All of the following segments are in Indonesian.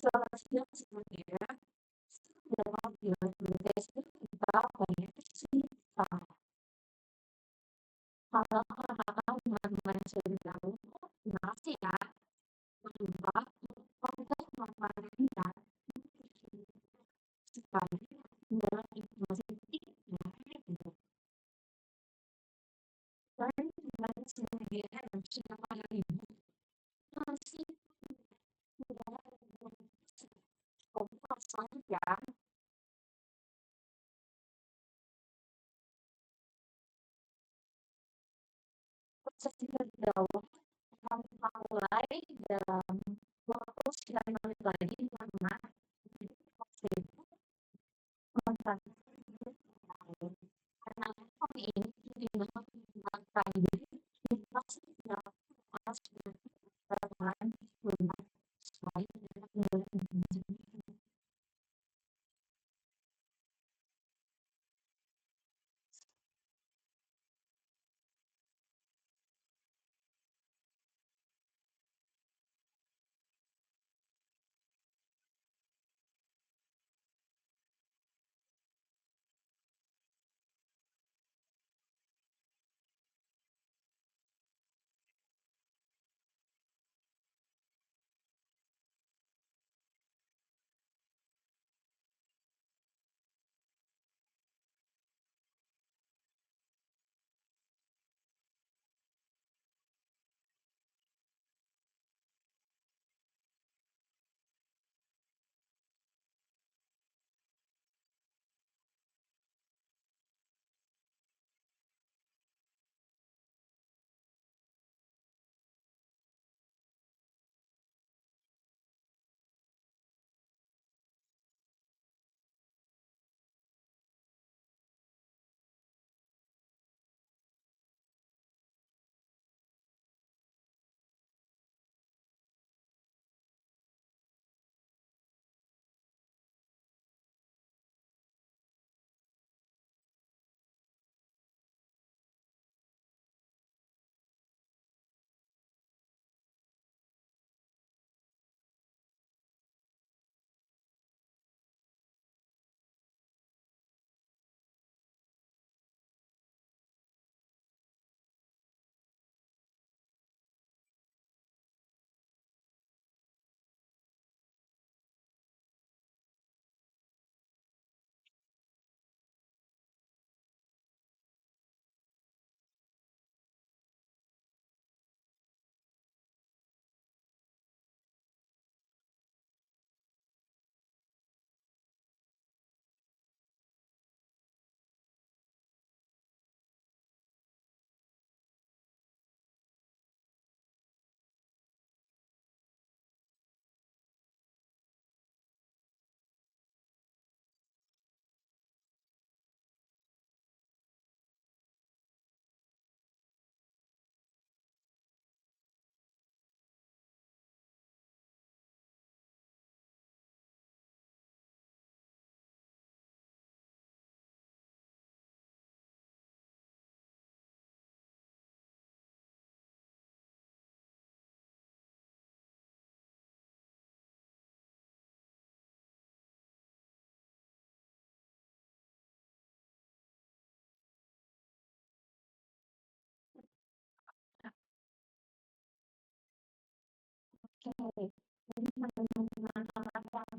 Selamat siang semuanya. Dalam bilang podcast ini kita banyak cerita. Kalau kakak teman-teman sedang masih ya berubah konten makanan dan sekali dalam informasi tidaknya itu. Dan dengan sendirian dan siapa yang ibu masih kompas saja sekitar jauh kami mulai dalam waktu sekitar 5 menit lagi karena kontak karena kami ini menggunakan kita tidak harus berperan benar selain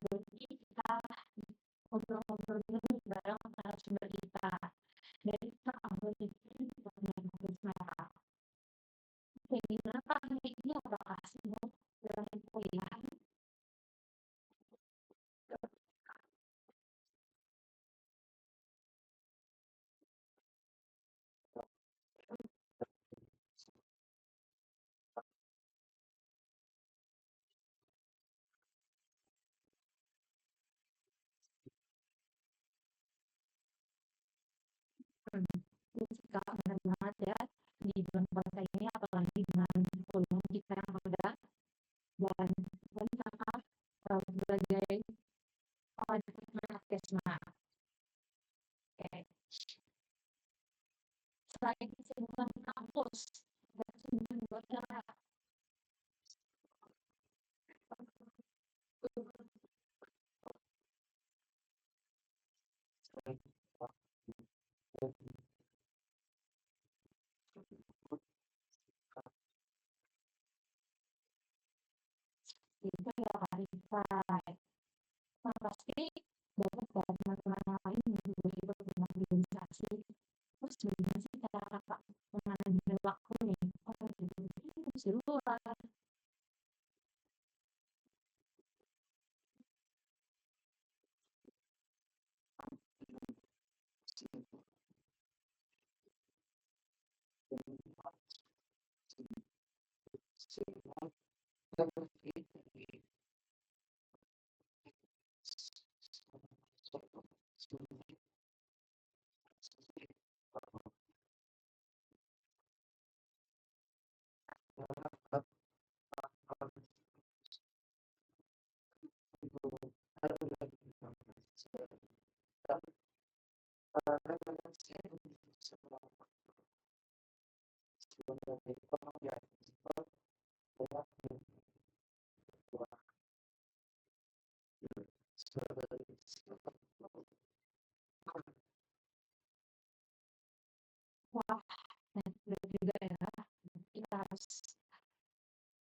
dari kita ngobrol-ngobrol dulu bareng narasumber kita dari kamu itu dengan merah. Oke, gimana Kak? Ini apakah semua dalam kuliah? Kak, benar banget ya di bulan puasa ini apalagi dengan volume kita yang rendah dan kakak sebagai departemen Kesma. Oke. Selain kesibukan kampus dan kesibukan belajar Itu ya verify. Nah, pasti dapat dari teman-teman yang lain yang juga ikut organisasi. Terus gimana sih cara kakak mengambil waktu nih? Oh, gitu. Ini mesti luar. Wah, benar juga ya. Kita harus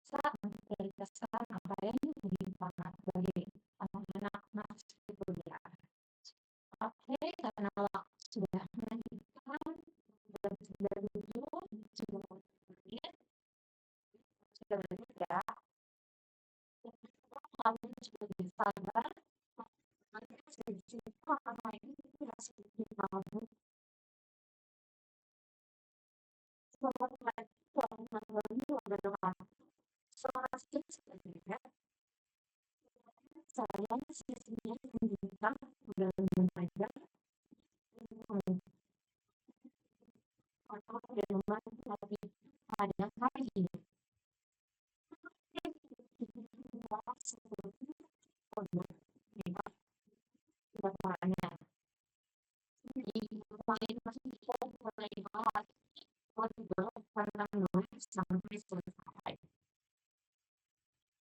saat dari kesan apa yang ditimpa sebagai anak-anak masih kuliah. Oke, karena waktu sudah menentukan dan sudah duduk, sudah menit, sudah menit ya. Kalian sudah bersabar, kalian sudah cerita apa ini tidak sedikit malu. Selamat pagi, selamat pagi, selamat selamat siang sebenarnya. Saya sisanya pendidikan dalam belajar atau dalam tapi pada hari ini seperti bapaknya di paling masih mulai bahas karena sampai selesai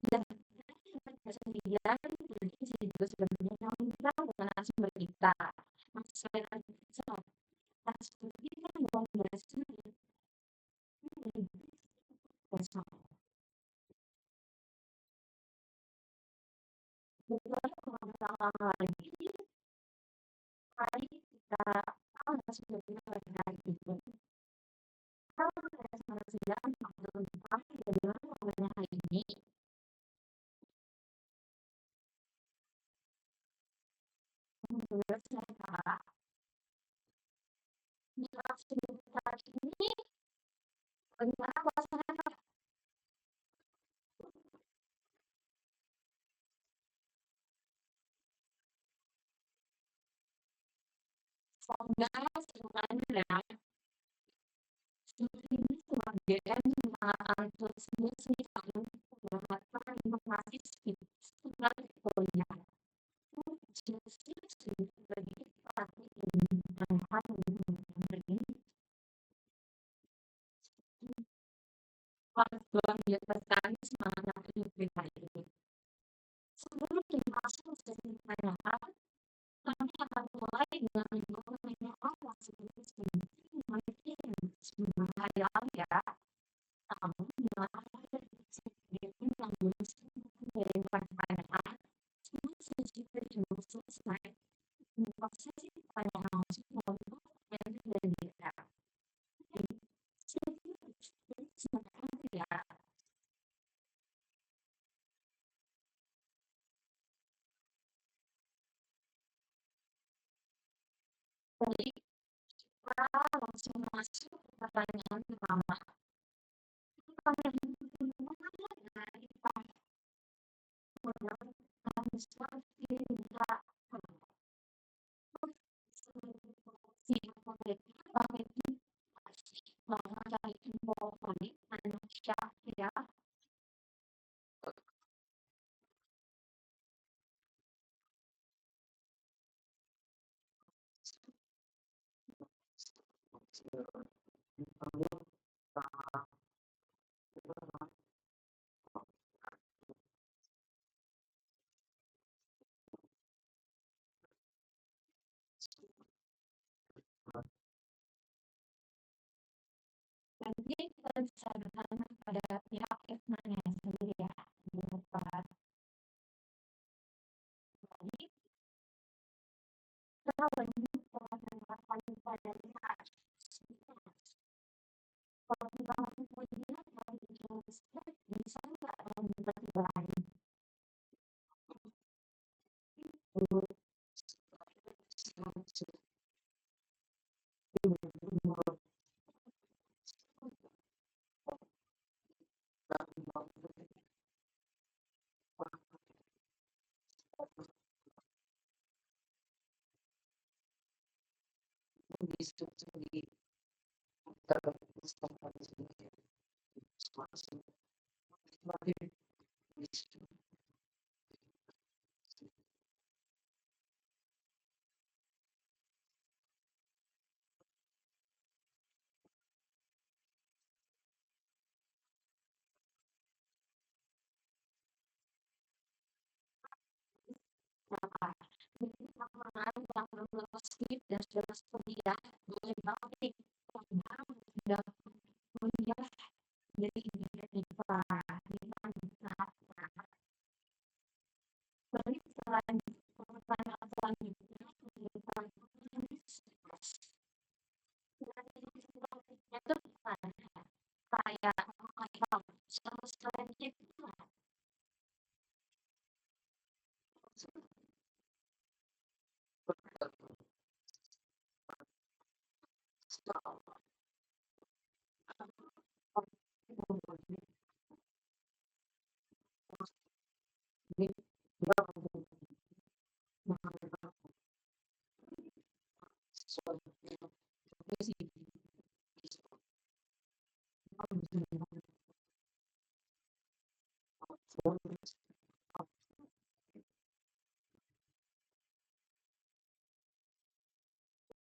dan kemudian saya juga sudah menyampaikan dengan asumber kita masalah kita seperti kan luar biasa besok kemudian kalau lagi hari kita sudah kita hari itu kalau ada sama sedang atau tentang bagaimana hari ini menurut saya di aktivitas ini bagaimana suasana semoga semuanya ya ini sebagai sangat antusias sekali mendapatkan informasi seputar kuliah. Justru bagi pagi ini dan hari ini luar biasa sekali semangat pribadi ini. Sebelum masuk sesi pertanyaan, kami akan mulai dengan menyoal sebelum mungkin sebuah hayal ya. Namun dengan ada yang belum dari pertanyaan, semua sesi belum selesai. Proses pertanyaan langsung untuk yang berbeda. Sebenarnya ya, jadi kita langsung masuk ke pertanyaan pertama. Pertanyaan pertama dari Pak Hamzah Indra. Mengenai info manusia ya. bisa bertanya kepada pihak Irmanya sendiri ya, Pak. Jadi, kalau ini penerapan pada pihak, kalau kita kemudian dari bisa nggak membuat lain? Jadi perkembangan yang positif dan sudah sedia boleh banget nih sudah kuliah jadi IPA jadi selain pertanyaan selanjutnya itu kayak sama selain itu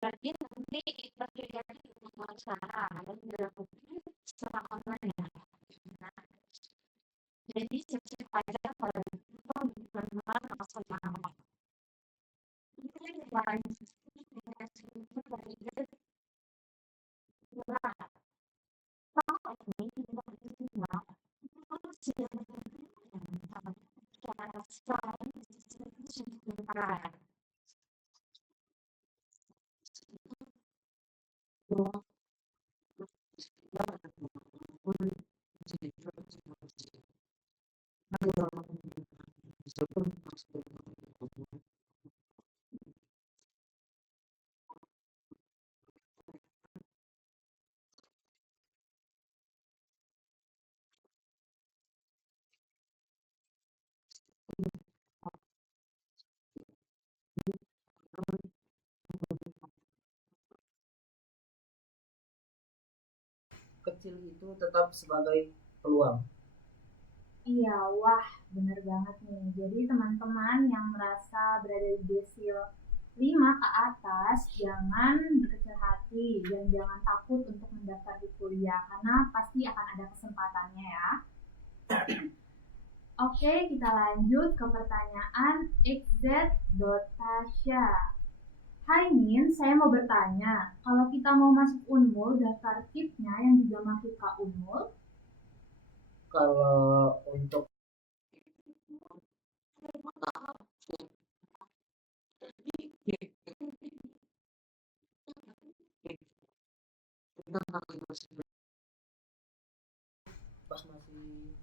berarti nanti kita terjadi dengan cara dan dilakukan secara online ya. Nah, jadi siap-siap aja kalau kita bukan langsung lama. Itu yang paling dengan itu dari itu kalau ini kita cara sekarang sekarang kecil itu tetap sebagai peluang. Iya, wah, bener banget nih. Jadi teman-teman yang merasa berada di desil 5 ke atas, jangan berkecil hati dan jangan takut untuk mendaftar di kuliah, karena pasti akan ada kesempatannya ya. Oke, kita lanjut ke pertanyaan xz.tasya. Hai Min, saya mau bertanya, kalau kita mau masuk Unmul, daftar KIP-nya yang di Gama KIPKA Unmul? Kalau untuk pas masih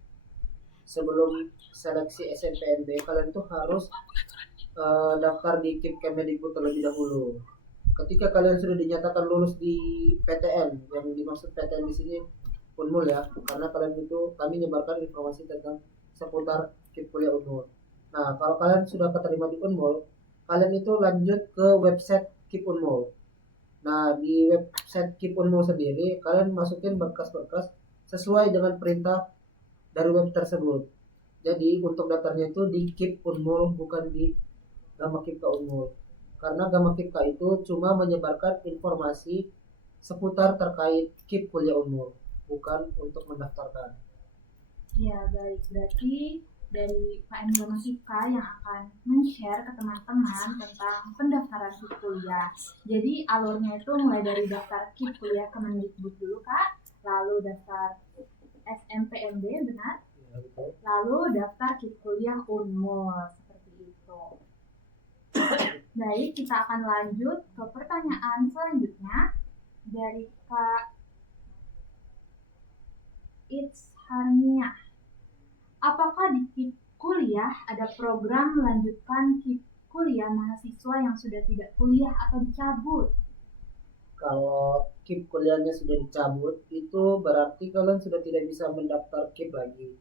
sebelum seleksi SNPNB kalian tuh harus daftar di KIP Kemdikbud terlebih dahulu. Ketika kalian sudah dinyatakan lulus di PTN, yang dimaksud PTN di sini Unmul ya, karena kalian itu kami menyebarkan informasi tentang seputar KIP kuliah Unmul. Nah, kalau kalian sudah keterima di Unmul, kalian itu lanjut ke website KIP Unmul. Nah, di website KIP Unmul sendiri, kalian masukin berkas-berkas sesuai dengan perintah dari web tersebut. Jadi, untuk daftarnya itu di KIP Unmul, bukan di Gama KIPKA Unmul. Karena Gama KIPKA itu cuma menyebarkan informasi seputar terkait KIP kuliah Unmul, bukan untuk mendaftarkan. Ya, baik. Berarti dari KM Gama KIPKA yang akan men-share ke teman-teman tentang pendaftaran KIP kuliah. Jadi alurnya itu mulai dari daftar KIP kuliah Kemendikbud dulu Kak, lalu daftar SNMPTN, benar? Ya, betul. Lalu daftar KIP kuliah Unmul, seperti itu. Baik, kita akan lanjut ke pertanyaan selanjutnya dari Kak It's Harnia. Apakah di KIP kuliah ada program melanjutkan KIP kuliah mahasiswa yang sudah tidak kuliah atau dicabut? Kalau KIP kuliahnya sudah dicabut, itu berarti kalian sudah tidak bisa mendaftar KIP lagi.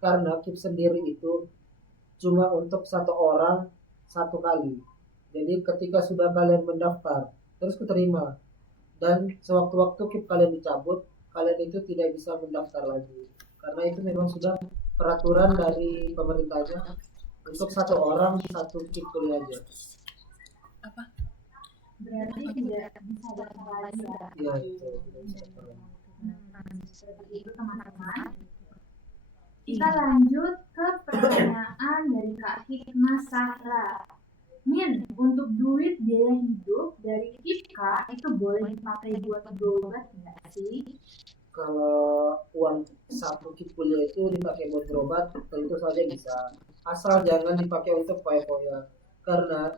Karena KIP sendiri itu cuma untuk satu orang satu kali. Jadi ketika sudah kalian mendaftar, terus keterima, dan sewaktu-waktu KIP kalian dicabut, kalian itu tidak bisa mendaftar lagi. Karena itu memang sudah peraturan dari pemerintahnya untuk satu orang satu KIP kuliah aja. Berarti tidak bisa daftar lagi ya? Iya, itu tidak bisa daftar lagi. Seperti itu teman-teman. Kita lanjut ke pertanyaan dari Kak Hikmah Sahra. Min, untuk duit biaya hidup dari KIPKA itu boleh dipakai buat berobat nggak sih? Kalau uang satu KIP kuliah itu dipakai buat berobat, tentu saja bisa. Asal jangan dipakai untuk foya-foya. Karena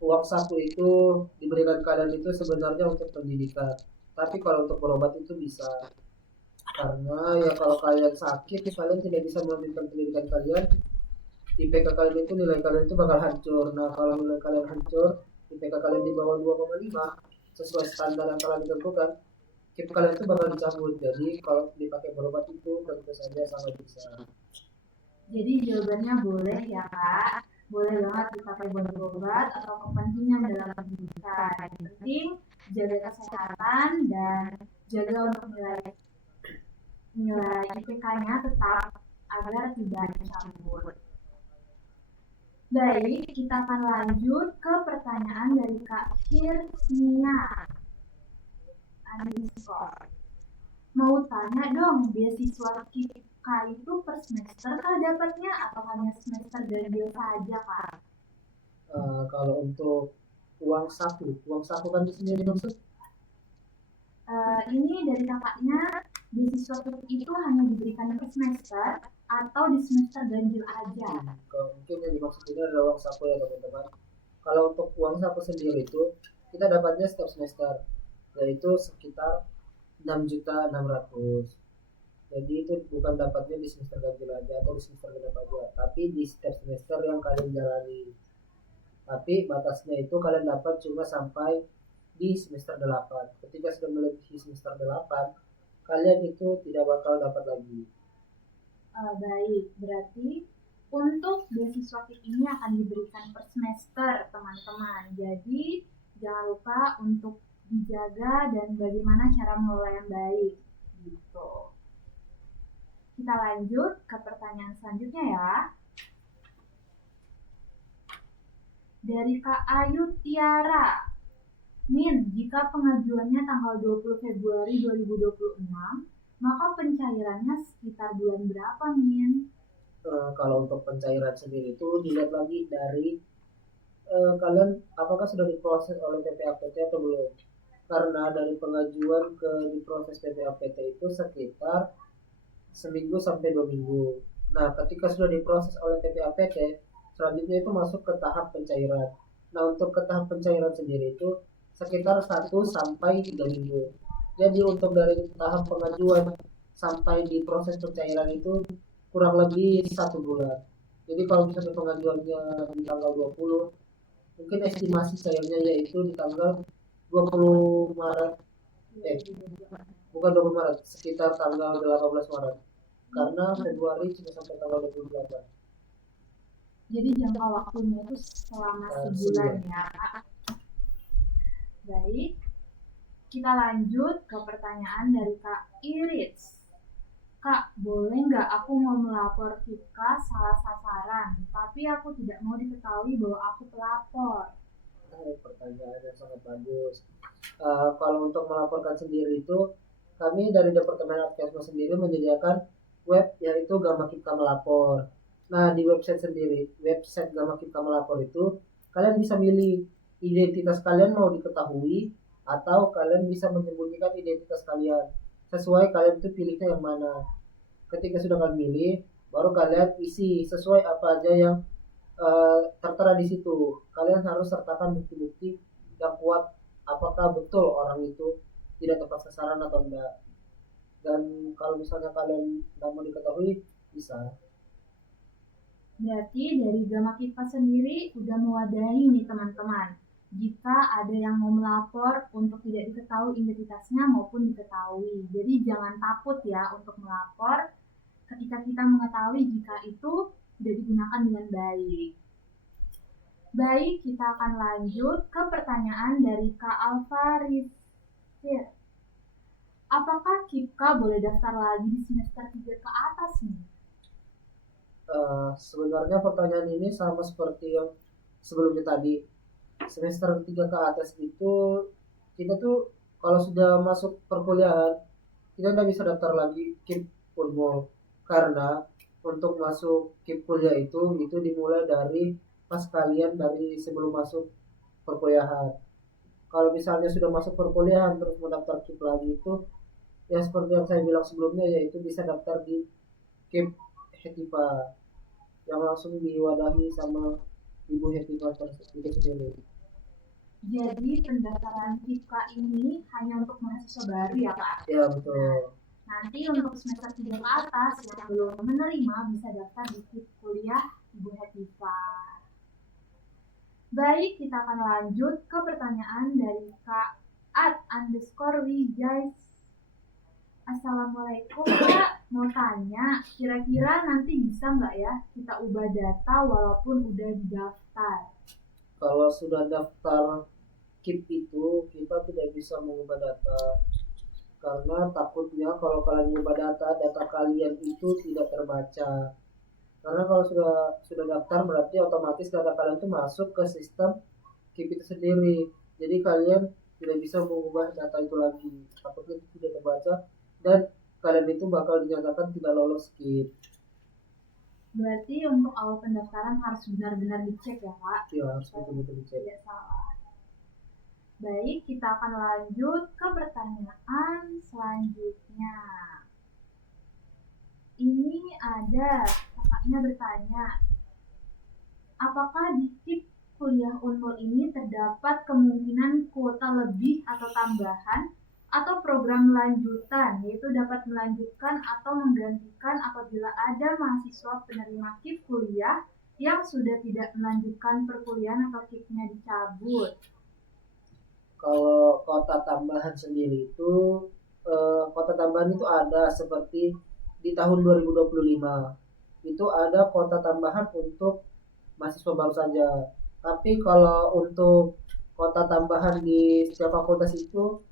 uang saku itu diberikan kalian itu sebenarnya untuk pendidikan. Tapi kalau untuk berobat itu bisa. Karena ya kalau kalian sakit, kalian tidak bisa melanjutkan pendidikan kalian. IPK kalian itu, nilai kalian itu bakal hancur. Nah kalau nilai kalian hancur, IPK kalian di bawah 2,5 sesuai standar yang telah ditentukan, KIP kalian itu bakal dicabut. Jadi kalau dipakai berobat itu tentu saja sangat bisa. Jadi jawabannya boleh ya Kak, boleh banget dipakai buat berobat atau kepentingan dalam pendidikan. Yang penting jaga kesehatan dan jaga untuk nilai IPK-nya tetap agar tidak dicampur. Baik, kita akan lanjut ke pertanyaan dari Kak Hirsnia Underscore. Mau tanya dong, beasiswa KIPKA itu per semester kah dapatnya atau hanya semester ganjil saja Kak? Kalau untuk uang saku kan di sini dimaksud? Ini dari kakaknya, beasiswa itu hanya diberikan per semester atau di semester ganjil aja? Kalau mungkin yang dimaksud ini adalah uang saku ya teman-teman. Kalau untuk uang saku sendiri itu kita dapatnya setiap semester, yaitu sekitar 6.600.000. Jadi itu bukan dapatnya di semester ganjil aja atau di semester genap aja, tapi di setiap semester yang kalian jalani. Tapi batasnya itu kalian dapat cuma sampai di semester 8. Ketika sudah melebihi semester 8, kalian itu tidak bakal dapat lagi. Baik, berarti untuk beasiswa KIP ini akan diberikan per semester teman-teman. Jadi jangan lupa untuk dijaga dan bagaimana cara mengelola yang baik gitu. Kita lanjut ke pertanyaan selanjutnya ya. Dari Kak Ayu Tiara. Min, jika pengajuannya tanggal 20 Februari 2026, maka pencairannya sekitar bulan berapa, Min? Kalau untuk pencairan sendiri itu dilihat lagi dari kalian apakah sudah diproses oleh PPAPT atau belum. Karena dari pengajuan ke diproses PPAPT itu sekitar seminggu sampai 2 minggu. Nah, ketika sudah diproses oleh PPAPT, selanjutnya itu masuk ke tahap pencairan. Nah, untuk ke tahap pencairan sendiri itu sekitar 1 sampai 3 minggu. Jadi untuk dari tahap pengajuan sampai di proses pencairan itu kurang lebih 1 bulan. Jadi kalau misalnya pengajuannya di tanggal 20, mungkin estimasi cairnya yaitu di tanggal 20 Maret, bukan 20 Maret, sekitar tanggal 18 Maret. Karena Februari cuma sampai tanggal 28. Jadi jangka waktunya itu selama sebulan ya. Baik, kita lanjut ke pertanyaan dari Kak Iris. Kak, boleh nggak aku mau melapor KIPKA salah sasaran, tapi aku tidak mau diketahui bahwa aku pelapor? Pertanyaan yang sangat bagus. Kalau untuk melaporkan sendiri itu, kami dari Departemen Adkesma sendiri menyediakan web yaitu Gama KIPKA Melapor. Nah, di website Gama KIPKA Melapor itu, kalian bisa milih identitas kalian mau diketahui atau kalian bisa menyembunyikan identitas kalian. Sesuai kalian itu pilihnya yang mana. Ketika sudah kalian milih, baru kalian isi sesuai apa aja yang tertera di situ. Kalian harus sertakan bukti-bukti yang kuat apakah betul orang itu tidak tepat sasaran atau enggak. Dan kalau misalnya kalian nggak mau diketahui, bisa. Berarti dari Gama Kipas sendiri udah mewadahi nih teman-teman. Jika ada yang mau melapor untuk tidak diketahui identitasnya maupun diketahui. Jadi jangan takut ya untuk melapor ketika kita mengetahui jika itu tidak digunakan dengan baik. Baik, kita akan lanjut ke pertanyaan dari Kak Alfa Rizky. Apakah Kipka boleh daftar lagi di semester 3 ke atas nih? Sebenarnya pertanyaan ini sama seperti yang sebelumnya tadi. Semester 3 ke atas itu kita tuh kalau sudah masuk perkuliahan kita tidak bisa daftar lagi KIP Unmul, karena untuk masuk KIP kuliah itu dimulai dari pas kalian dari sebelum masuk perkuliahan. Kalau misalnya sudah masuk perkuliahan terus mau daftar KIP lagi itu ya seperti yang saya bilang sebelumnya, yaitu bisa daftar di KIP Hetipa yang langsung diwadahi sama Ibu Hetipa itu sendiri. Jadi pendaftaran KIPKA ini hanya untuk mahasiswa baru ya Kak? Ya betul. Nanti untuk semester 3 ke atas yang belum menerima bisa daftar di KIP kuliah Ibu Hetipa. Baik, kita akan lanjut ke pertanyaan dari Kak @_wijais. Assalamualaikum Kak, mau tanya, kira-kira nanti bisa nggak ya kita ubah data walaupun udah didaftar? Kalau sudah daftar KIP itu kita tidak bisa mengubah data, karena takutnya kalau kalian mengubah data kalian itu tidak terbaca. Karena kalau sudah daftar berarti otomatis data kalian itu masuk ke sistem KIP itu sendiri. Jadi kalian tidak bisa mengubah data itu lagi. Takutnya itu tidak terbaca dan kalian itu bakal dinyatakan tidak lolos KIP. Berarti untuk awal pendaftaran harus benar-benar dicek ya Kak? Ya, harus betul-betul dicek. Tidak salah. Baik, kita akan lanjut ke pertanyaan selanjutnya. Ini ada kakaknya bertanya, apakah di KIP kuliah Unmul ini terdapat kemungkinan kuota lebih atau tambahan atau program lanjutan, yaitu dapat melanjutkan atau menggantikan apabila ada mahasiswa penerima KIP kuliah yang sudah tidak melanjutkan perkuliahan atau KIP-nya dicabut? Kalau kota tambahan sendiri itu kota tambahan itu ada seperti di tahun 2025 itu ada kota tambahan untuk mahasiswa baru saja. Tapi kalau untuk kota tambahan di setiap fakultas itu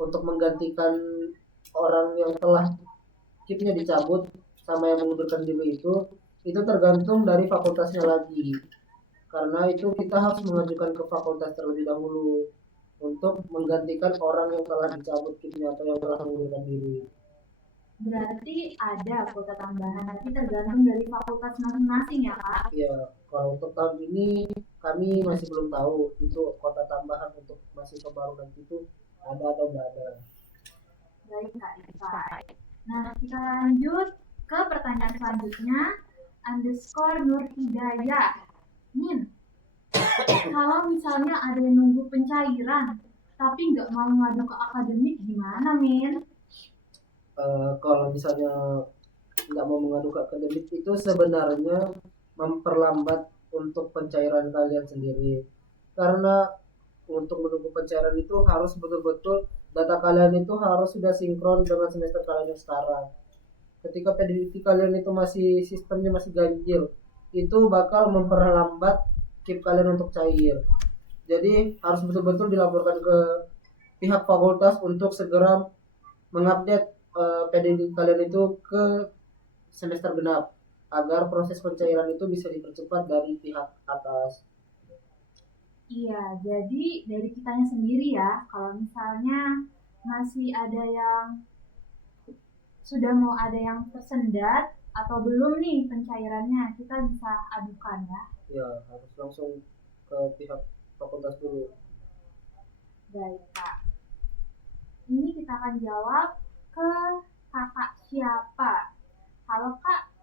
untuk menggantikan orang yang telah KIP-nya dicabut sama yang mengundurkan diri itu tergantung dari fakultasnya lagi. Karena itu kita harus mengajukan ke fakultas terlebih dahulu untuk menggantikan orang yang telah dicabut KIP-nya atau yang telah mengundurkan diri. Berarti ada kuota tambahan, tapi tergantung dari fakultas masing-masing ya Kak? Iya, kalau untuk tahun ini kami masih belum tahu itu kuota tambahan untuk mahasiswa baru nanti itu ada atau tidak ada. Baik Kak Iva. Nah, kita lanjut ke pertanyaan selanjutnya. _Nur Hidayah. Min, kalau misalnya ada yang nunggu pencairan, tapi nggak mau ngadu ke akademik, gimana Min? Kalau misalnya nggak mau mengadu ke akademik itu sebenarnya memperlambat untuk pencairan kalian sendiri. Karena untuk menunggu pencairan itu harus betul-betul data kalian itu harus sudah sinkron dengan semester kalian yang sekarang. Ketika PDIT kalian itu masih sistemnya masih ganjil, itu bakal memperlambat KIP kalian untuk cair. Jadi harus betul-betul dilaporkan ke pihak fakultas untuk segera mengupdate PDIT kalian itu ke semester genap agar proses pencairan itu bisa dipercepat dari pihak atas. Iya, jadi dari kitanya sendiri ya, kalau misalnya masih ada yang sudah mau ada yang tersendat atau belum nih pencairannya, kita bisa adukan ya. Ya, harus langsung ke pihak fakultas dulu. Baik Kak. Ini kita akan jawab ke kakak siapa. Halo Kak,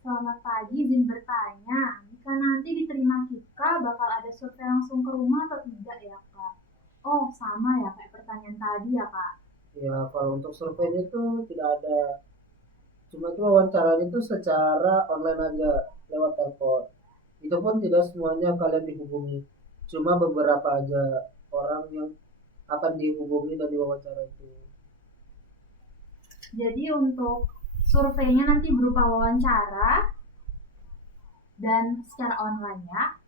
selamat pagi, izin bertanya. Jika nanti diterima Kika, bakal ada survei langsung ke rumah atau tidak ya Kak? Oh, sama ya kayak pertanyaan tadi ya Kak. Ya kalau untuk surveinya itu tidak ada, cuma itu wawancaranya itu secara online aja lewat telepon. Itu pun tidak semuanya kalian dihubungi, cuma beberapa aja orang yang akan dihubungi dan diwawancara itu. Jadi untuk surveinya nanti berupa wawancara dan secara online ya.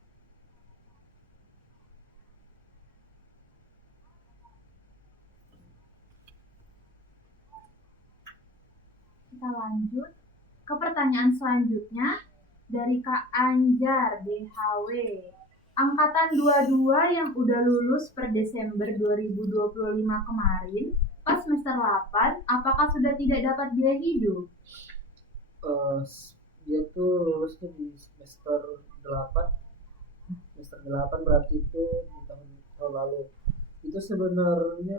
Kita lanjut ke pertanyaan selanjutnya dari Kak Anjar DHW. Angkatan 22 yang udah lulus per Desember 2025 kemarin, pas semester 8, apakah sudah tidak dapat biaya hidup? Eh, Dia tuh lulusnya di semester 8 berarti itu di tahun lalu. Itu sebenarnya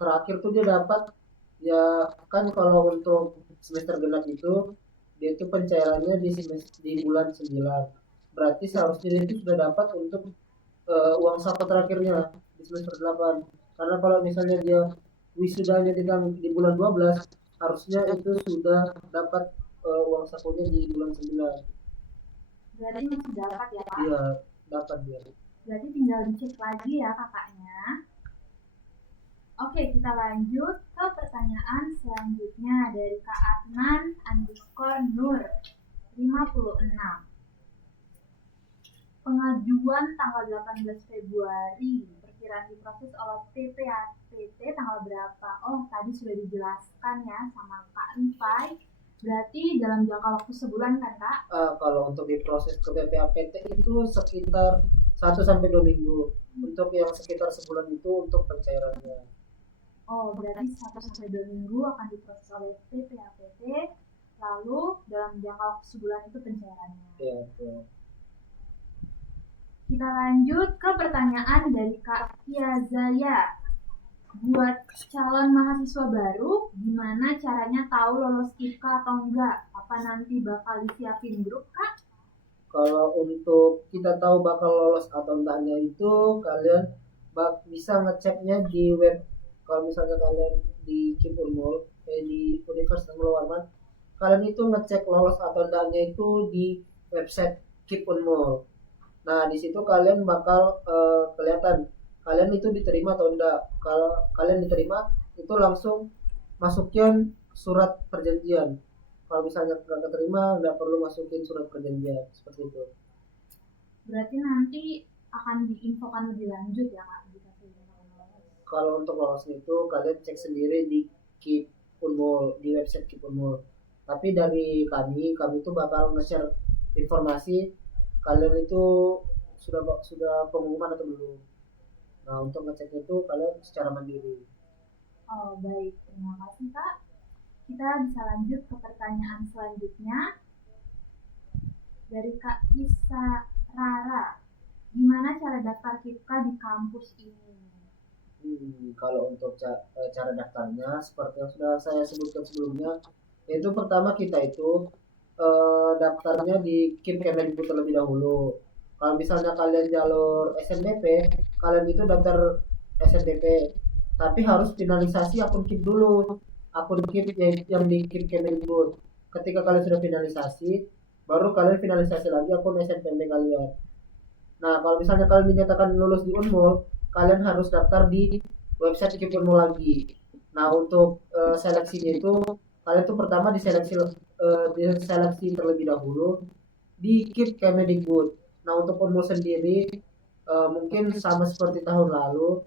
terakhir tuh dia dapat, ya kan kalau untuk semester genap itu dia itu pencairannya di bulan 9. Berarti seharusnya dia itu sudah dapat untuk uang saku terakhirnya di semester 8. Karena kalau misalnya dia wisudanya di bulan 12, harusnya itu sudah dapat uang sakunya di bulan 9. Berarti masih dapat ya Kak? Iya, dapat dia. Berarti tinggal dicek lagi ya kakaknya. Oke, kita lanjut ke pertanyaan selanjutnya dari Kak Adnan _Nur 56. Pengajuan tanggal 18 Februari, perkiraan diproses oleh PPAPT tanggal berapa? Oh, tadi sudah dijelaskan ya sama Kak Rifai. Berarti dalam jangka waktu sebulan kan Kak? Kalau untuk diproses ke PPAPT itu sekitar 1-2 minggu. Untuk yang sekitar sebulan itu untuk pencairannya. Oh, berarti 1-2 minggu akan diproses oleh PPAPT, lalu dalam jangka waktu sebulan itu pencairannya. Ya, betul. Kita lanjut ke pertanyaan dari Kak Tiazaya. Buat calon mahasiswa baru, gimana caranya tahu lolos KIPKA atau enggak? Apa nanti bakal disiapin grup Kak? Kalau untuk kita tahu bakal lolos atau enggaknya itu kalian bisa ngeceknya di web. Kalau misalnya kalian di KIP Unmul, di Universitas Warman, kalian itu ngecek lolos atau enggaknya itu di website KIP Unmul. Nah di situ kalian bakal kelihatan kalian itu diterima atau enggak. Kalau kalian diterima itu langsung masukin surat perjanjian. Kalau misalnya nggak keterima nggak perlu masukin surat perjanjian seperti itu. Berarti nanti akan diinfokan lebih lanjut ya Kak jika sudah lolos. Kalau untuk lolosnya itu kalian cek sendiri di KIP Unmul, di website KIP Unmul. Tapi dari kami itu bakal nge-share informasi kalian itu sudah pengumuman atau belum. Nah untuk ngeceknya itu kalian secara mandiri. Oh baik, terima kasih Kak. Kita bisa lanjut ke pertanyaan selanjutnya dari Kak Isa Rara. Gimana cara daftar KIPKA di kampus ini? Kalau untuk cara daftarnya seperti yang sudah saya sebutkan sebelumnya, yaitu pertama kita itu daftarnya di KIP Kemendikbud terlebih dahulu. Kalau misalnya kalian jalur SNBP, kalian itu daftar SNBP, tapi harus finalisasi akun KIP dulu, akun KIP yang di KIP Kemendikbud. Ketika kalian sudah finalisasi, baru kalian finalisasi lagi akun SNPB kalian. Nah kalau misalnya kalian dinyatakan lulus di Unmul, kalian harus daftar di website KIP Unmul lagi. Nah untuk seleksinya itu kalian tuh pertama diseleksi terlebih dahulu di KIP Kemendikbud. Nah untuk Unmul sendiri mungkin sama seperti tahun lalu,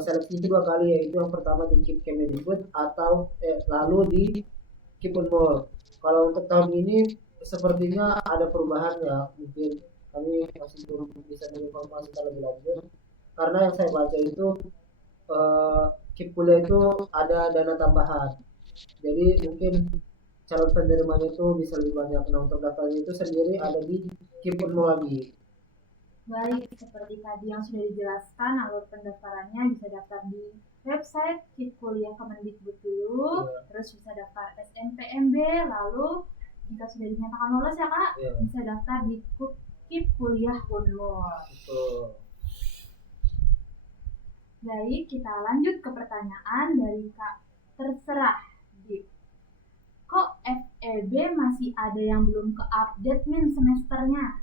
seleksi 2 kali, yaitu yang pertama di KIP Kemendikbud atau lalu di KIP Unmul. Kalau untuk tahun ini sepertinya ada perubahan ya, mungkin kami masih belum bisa menginformasikan lebih lanjut karena yang saya baca itu KIP kuliah itu ada dana tambahan, jadi mungkin calon penerimanya itu bisa lebih banyak. Nah untuk daftarnya itu sendiri ada di KIP Unmul lagi. Baik, seperti tadi yang sudah dijelaskan, alur pendaftarannya bisa daftar di website KIP Kuliah Kemendikbud dulu, Iya. terus bisa daftar SNPMB, lalu jika sudah dinyatakan lolos ya Kak, Iya. bisa daftar di KIP Kuliah Unmul. Betul. Baik, kita lanjut ke pertanyaan dari Kak Terserah Dip. Kok FEB masih ada yang belum ke-update Min semesternya?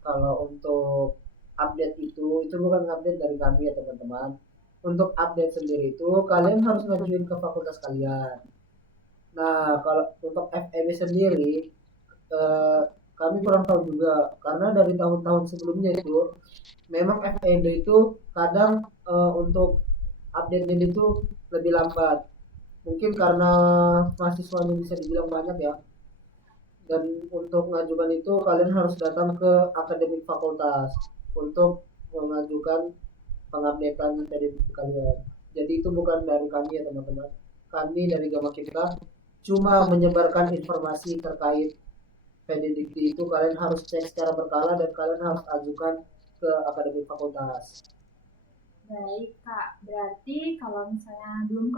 Kalau untuk update itu bukan update dari kami ya teman-teman. Untuk update sendiri itu kalian harus ngajuin ke fakultas kalian. Nah, kalau untuk FEB sendiri eh, kami kurang tahu juga karena dari tahun-tahun sebelumnya itu memang FEB itu kadang untuk update-nya itu lebih lambat. Mungkin karena mahasiswanya bisa dibilang banyak ya. Dan untuk mengajukan itu kalian harus datang ke akademik fakultas untuk mengajukan pengupdatean PDDT kalian. Jadi itu bukan dari kami ya teman-teman. Kami dari Gama kita cuma menyebarkan informasi terkait PDDT itu kalian harus cek secara berkala dan kalian harus ajukan ke akademik fakultas. Baik Kak, berarti kalau misalnya belum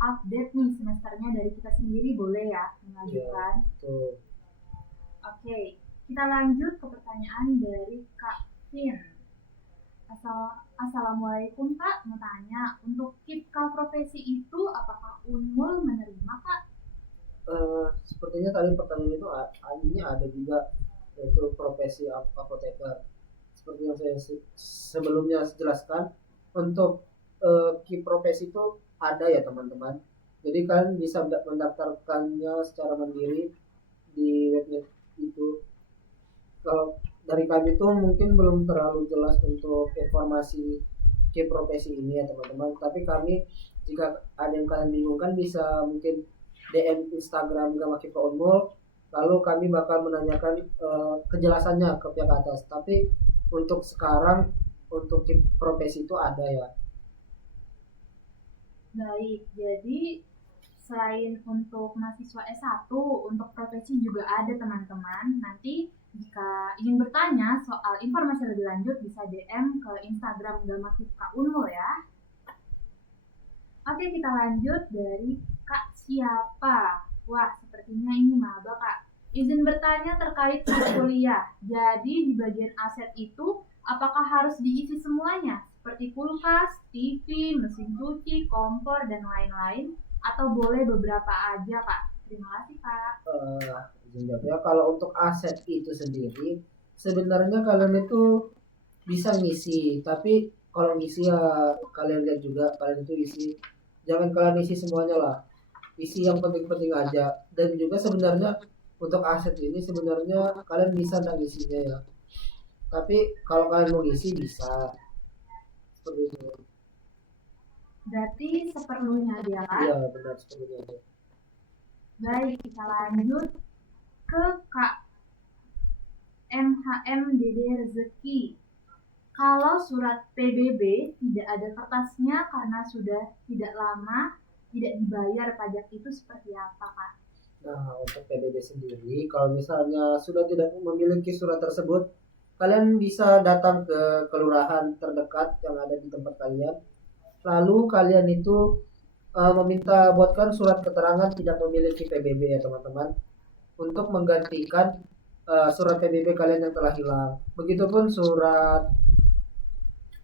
update nih semesternya dari kita sendiri boleh ya mengajukan? Tuh. Oke, kita lanjut ke pertanyaan dari Kak Vin. Assalamualaikum Kak, mau tanya, untuk KIPKA profesi itu apakah Unmul menerima Kak? Sepertinya tadi pertanyaan itu ini ada juga yaitu profesi apoteker. Seperti yang saya sebelumnya jelaskan, untuk profesi itu ada ya teman-teman. Jadi kalian bisa mendaftarkannya secara mandiri di webnya itu. Kalau dari kami tuh mungkin belum terlalu jelas untuk informasi profesi ini ya teman-teman. Tapi kami jika ada yang kalian bingungkan bisa mungkin DM Instagram Gama Kipa Unmul, lalu kami bakal menanyakan kejelasannya ke pihak atas. Tapi untuk sekarang untuk profesi itu ada ya. Baik, jadi selain untuk mahasiswa S1, untuk profesi juga ada teman-teman. Nanti jika ingin bertanya soal informasi lebih lanjut bisa DM ke Instagram Gama Kipa Unmul ya. Oke, kita lanjut dari Kak siapa? Wah, sepertinya ini maba Kak. Izin bertanya terkait kuliah. Jadi di bagian aset itu apakah harus diisi semuanya? Seperti kulkas, TV, mesin cuci, kompor, dan lain-lain? Atau boleh beberapa aja Kak? Terima kasih Kak. Ya, kalau untuk aset itu sendiri sebenarnya kalian itu bisa ngisi, tapi kalau ngisi ya kalian lihat juga kalian itu isi, jangan kalian isi semuanya lah, isi yang penting-penting aja. Dan juga sebenarnya untuk aset ini sebenarnya kalian bisa nggak ngisinya ya, tapi kalau kalian mau ngisi bisa seperti itu. Berarti seperlunya aja Kak? Iya benar, seperti itu. Baik, kita lanjut ke Kak MHMDD Rezeki. Kalau surat PBB tidak ada kertasnya karena sudah tidak lama tidak dibayar pajak itu seperti apa Kak? Nah untuk PBB sendiri kalau misalnya sudah tidak memiliki surat tersebut, kalian bisa datang ke kelurahan terdekat yang ada di tempat kalian, lalu kalian itu meminta buatkan surat keterangan tidak memiliki PBB ya teman-teman, untuk menggantikan surat PBB kalian yang telah hilang. Begitupun surat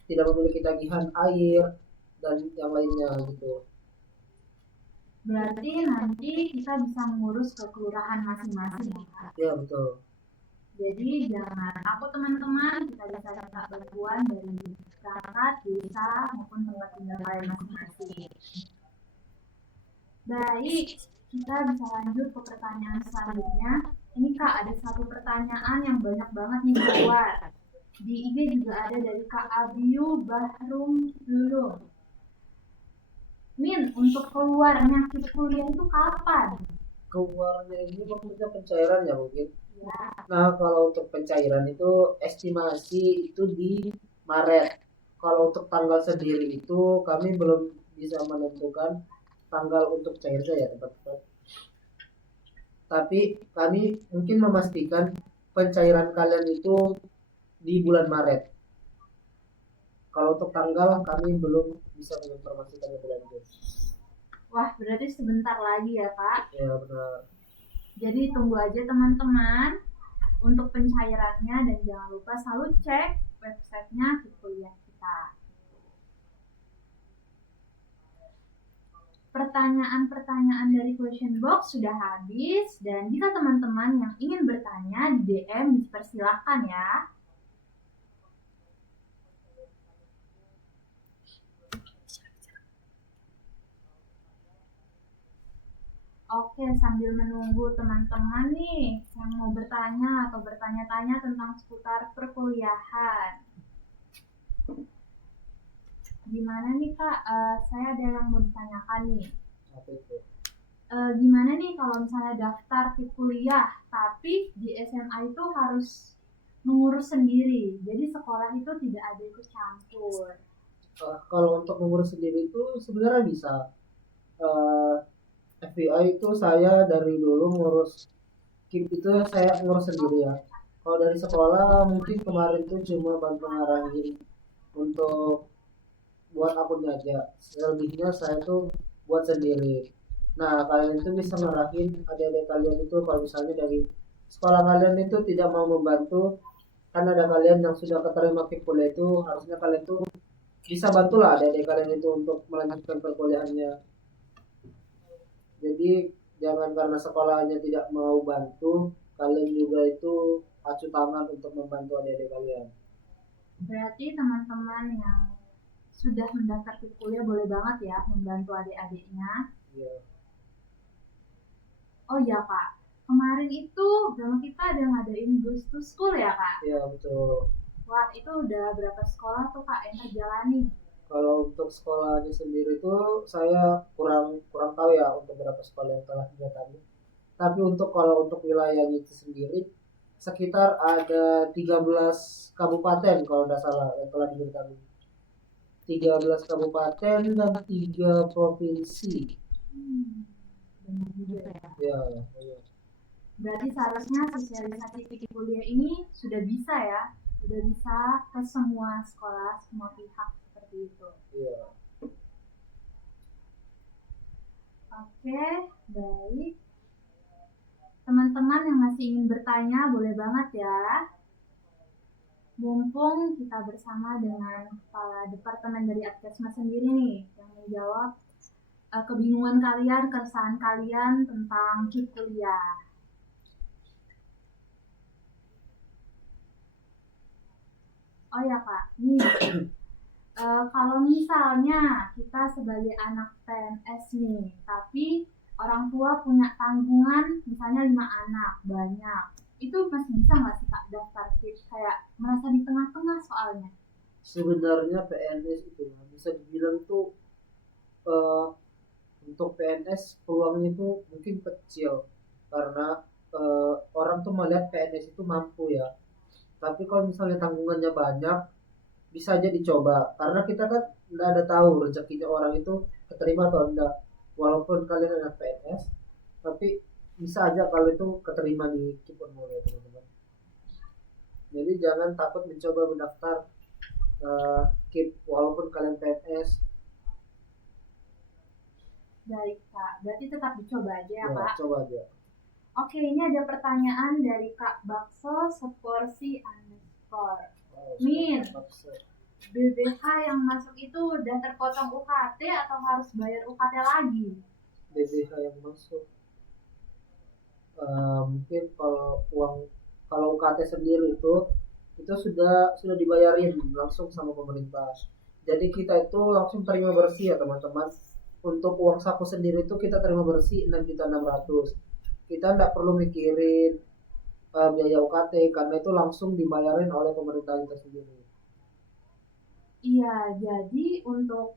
tidak memiliki tagihan air dan yang lainnya gitu. Berarti nanti kita bisa mengurus ke kelurahan masing-masing ya Kak? Ya betul. Jadi jangan takut teman-teman, kita bisa minta bantuan dari perangkat, desa maupun tempat tinggal kalian masing-masing. Baik, kita bisa lanjut ke pertanyaan selanjutnya. Ini Kak, ada satu pertanyaan yang banyak banget nih keluar. Di IG juga ada dari Kak Abiu Bahrum Lulung. Min, untuk keluarnya kuliah itu kapan? Keluarnya ini maksudnya pencairan ya mungkin. Ya. Nah kalau untuk pencairan itu estimasi itu di Maret. Kalau untuk tanggal sendiri itu kami belum bisa menentukan tanggal untuk cairnya ya teman-teman. Tapi kami mungkin memastikan pencairan kalian itu di bulan Maret. Kalau untuk tanggal kami belum bisa menginformasikan lebih lanjut. Wah, berarti sebentar lagi ya, Kak. Ya benar. Jadi tunggu aja teman-teman untuk pencairannya dan jangan lupa selalu cek websitenya kuliah kita. Pertanyaan-pertanyaan dari question box sudah habis dan jika teman-teman yang ingin bertanya di DM dipersilakan ya. Oke, sambil menunggu teman-teman nih yang mau bertanya atau bertanya-tanya tentang seputar perkuliahan. Gimana nih Kak, saya ada yang mau ditanyakan nih. Apa itu? Gimana nih kalau misalnya daftar ke kuliah, tapi di SMA itu harus mengurus sendiri, jadi sekolah itu tidak ada ikut campur. Kalau untuk mengurus sendiri itu sebenarnya bisa. FBI itu saya dari dulu ngurus KIP itu saya ngurus sendiri ya. Kalau dari sekolah mungkin kemarin tuh cuma bantu ngarahin untuk buat akunnya aja. Selebihnya saya tuh buat sendiri. Nah kalian itu bisa ngarahin adik-adik kalian itu kalau misalnya dari sekolah kalian itu tidak mau membantu, kan ada kalian yang sudah keterima KIP kuliah itu harusnya kalian tuh bisa bantulah adik-adik kalian itu untuk melanjutkan perkuliahannya. Jadi jangan karena sekolahnya tidak mau bantu, kalian juga itu acuh tangan untuk membantu adik-adik kalian. Berarti teman-teman yang sudah mendaftar ke kuliah boleh banget ya membantu adik-adiknya. Iya. Oh iya Kak, kemarin itu drama kita ada ngadain Goes to School ya Kak? Iya betul. Wah itu udah berapa sekolah tuh Kak yang terjalani? Kalau untuk sekolahnya sendiri itu saya kurang tahu ya untuk berapa sekolah yang telah didatangi. Tapi untuk kalau untuk wilayahnya itu sendiri sekitar ada 13 kabupaten kalau tidak salah yang telah didatangi. 13 kabupaten dan 3 provinsi. Benar juga ya. Ya, ya. Berarti seharusnya sosialisasi kuliah ini sudah bisa ya, sudah bisa ke semua sekolah, semua pihak seperti itu. Iya. Oke, baik. Teman-teman yang masih ingin bertanya boleh banget ya. Mumpung kita bersama dengan Kepala Departemen dari Adkesma sendiri nih yang menjawab kebingungan kalian, keresahan kalian tentang KIP kuliah. Oh ya Kak, nih kalau misalnya kita sebagai anak PNS nih, tapi orang tua punya tanggungan misalnya 5 anak, banyak, itu masih bisa nggak sih Kak daftar KIP? Kayak merasa di tengah-tengah soalnya. Sebenarnya PNS itu bisa dibilang tuh untuk PNS peluangnya itu mungkin kecil karena orang tuh melihat PNS itu mampu ya. Tapi kalau misalnya tanggungannya banyak, bisa aja dicoba. Karena kita kan nggak ada tahu rezekinya orang itu keterima atau enggak. Walaupun kalian anak PNS, tapi bisa aja kalau itu keterima di KIP ya teman-teman. Jadi jangan takut mencoba mendaftar KIP walaupun kalian PNS. Baik Kak, berarti tetap dicoba aja ya Kak? Coba aja. Oke, ini ada pertanyaan dari Kak Bakso seporsi underscore. Min, BBH yang masuk itu udah terpotong UKT atau harus bayar UKT lagi? BBH yang masuk mungkin kalau UKT sendiri itu sudah dibayarin langsung sama pemerintah. Jadi kita itu langsung terima bersih ya teman-teman. Untuk uang saku sendiri itu kita terima bersih 6.600.000. Kita tidak perlu mikirin biaya UKT karena itu langsung dibayarin oleh pemerintah itu sendiri. Iya, jadi untuk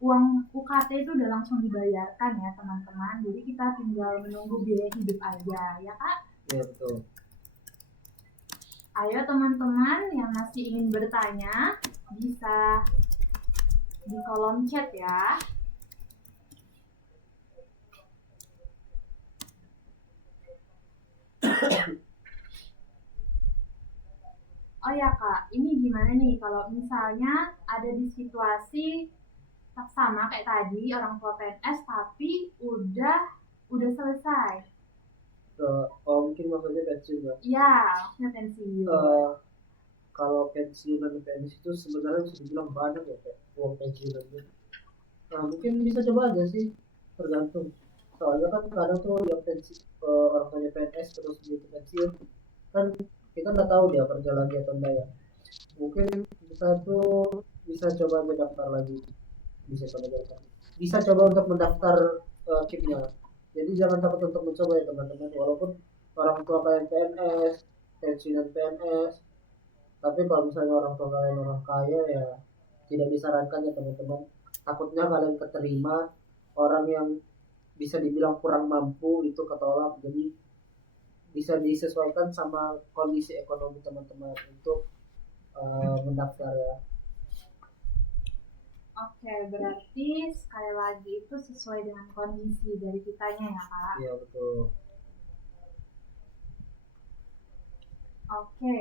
uang UKT itu udah langsung dibayarkan ya teman-teman. Jadi kita tinggal menunggu biaya hidup aja, ya Kak? Iya betul. Ayo teman-teman yang masih ingin bertanya bisa di kolom chat ya. Oh ya Kak, ini gimana nih kalau misalnya ada di situasi sama kayak tadi orang tua PNS tapi udah selesai. Oh mungkin maksudnya pensiun ya. Iya, maksudnya pensiun. Eh, Kalau pensiun dan PNS itu sebenarnya bisa dibilang banyak ya kayak uang pensiunannya. Nah mungkin bisa coba aja sih, tergantung. Soalnya kan kadang tuh yang orang tuanya PNS terus dia pensiun kan kita nggak tahu dia kerja lagi atau enggak ya. Mungkin kita tuh bisa coba mendaftar lagi, bisa coba daftar. Bisa coba untuk mendaftar KIP-nya. Jadi jangan takut untuk mencoba ya teman-teman. Walaupun orang tua kalian PNS, pensiunan PNS, tapi kalau misalnya orang tua kalian orang kaya ya tidak disarankan ya teman-teman. Takutnya kalian keterima orang yang bisa dibilang kurang mampu itu ketolak. Jadi bisa disesuaikan sama kondisi ekonomi teman-teman untuk mendaftar ya. Oke, berarti sekali lagi itu sesuai dengan kondisi dari kitanya ya Kak. Iya betul. Oke,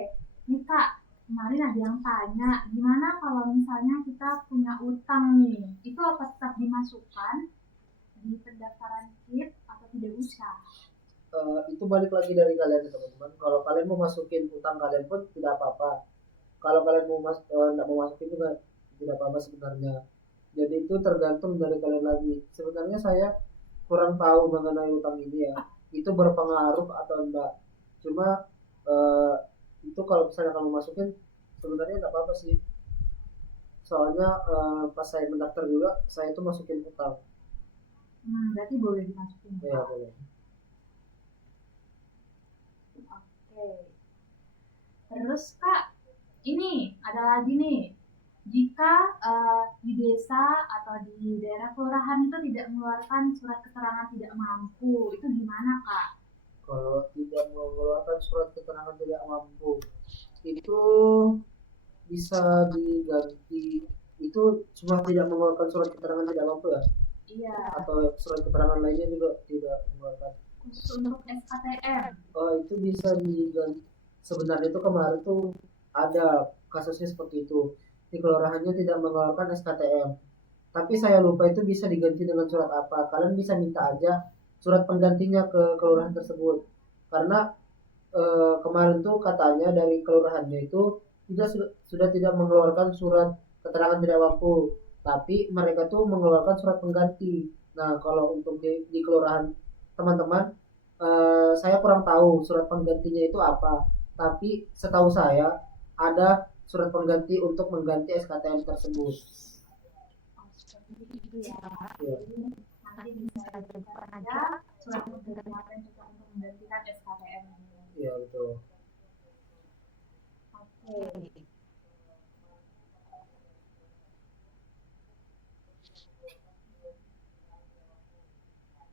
nih Kak, kemarin ada yang tanya, gimana kalau misalnya kita punya utang nih, itu apa tetap dimasukkan di pendaftaran KIP atau tidak usah? Itu balik lagi dari kalian ya teman-teman. Kalau kalian mau masukin utang kalian pun tidak apa-apa. Kalau kalian nggak mau masukin juga tidak apa-apa sebenarnya. Jadi itu tergantung dari kalian lagi. Sebenarnya saya kurang tahu mengenai utang ini ya. Itu berpengaruh atau enggak. Cuma eh, itu kalau misalnya kamu masukin sebenarnya nggak apa-apa sih. Soalnya pas saya mendaftar juga saya itu masukin utang. Berarti boleh dimasukin. Ya boleh. Oke. Terus Kak, ini ada lagi nih. Jika di desa atau di daerah kelurahan itu tidak mengeluarkan surat keterangan tidak mampu, itu gimana Kak? Kalau tidak mengeluarkan surat keterangan tidak mampu itu bisa diganti, itu cuma tidak mengeluarkan surat keterangan tidak mampu ya, Iya, atau surat keterangan lainnya juga tidak mengeluarkan. khusus untuk SKTM. Oh itu bisa diganti. Sebenarnya itu kemarin tuh ada kasusnya seperti itu, di kelurahannya tidak mengeluarkan SKTM, tapi saya lupa itu bisa diganti dengan surat apa. Kalian bisa minta aja surat penggantinya ke kelurahan tersebut, karena kemarin tuh katanya dari kelurahannya itu sudah tidak mengeluarkan surat keterangan tidak mampu, tapi mereka tuh mengeluarkan surat pengganti. Nah kalau untuk di kelurahan teman-teman, saya kurang tahu surat penggantinya itu apa, tapi setahu saya ada surat pengganti untuk mengganti SKTM tersebut. Oh, seperti itu ya. Ya, Nanti bisa dibuka aja surat penggantian apa yang cocok untuk menggantikan SKTM ini. ya betul. Oke.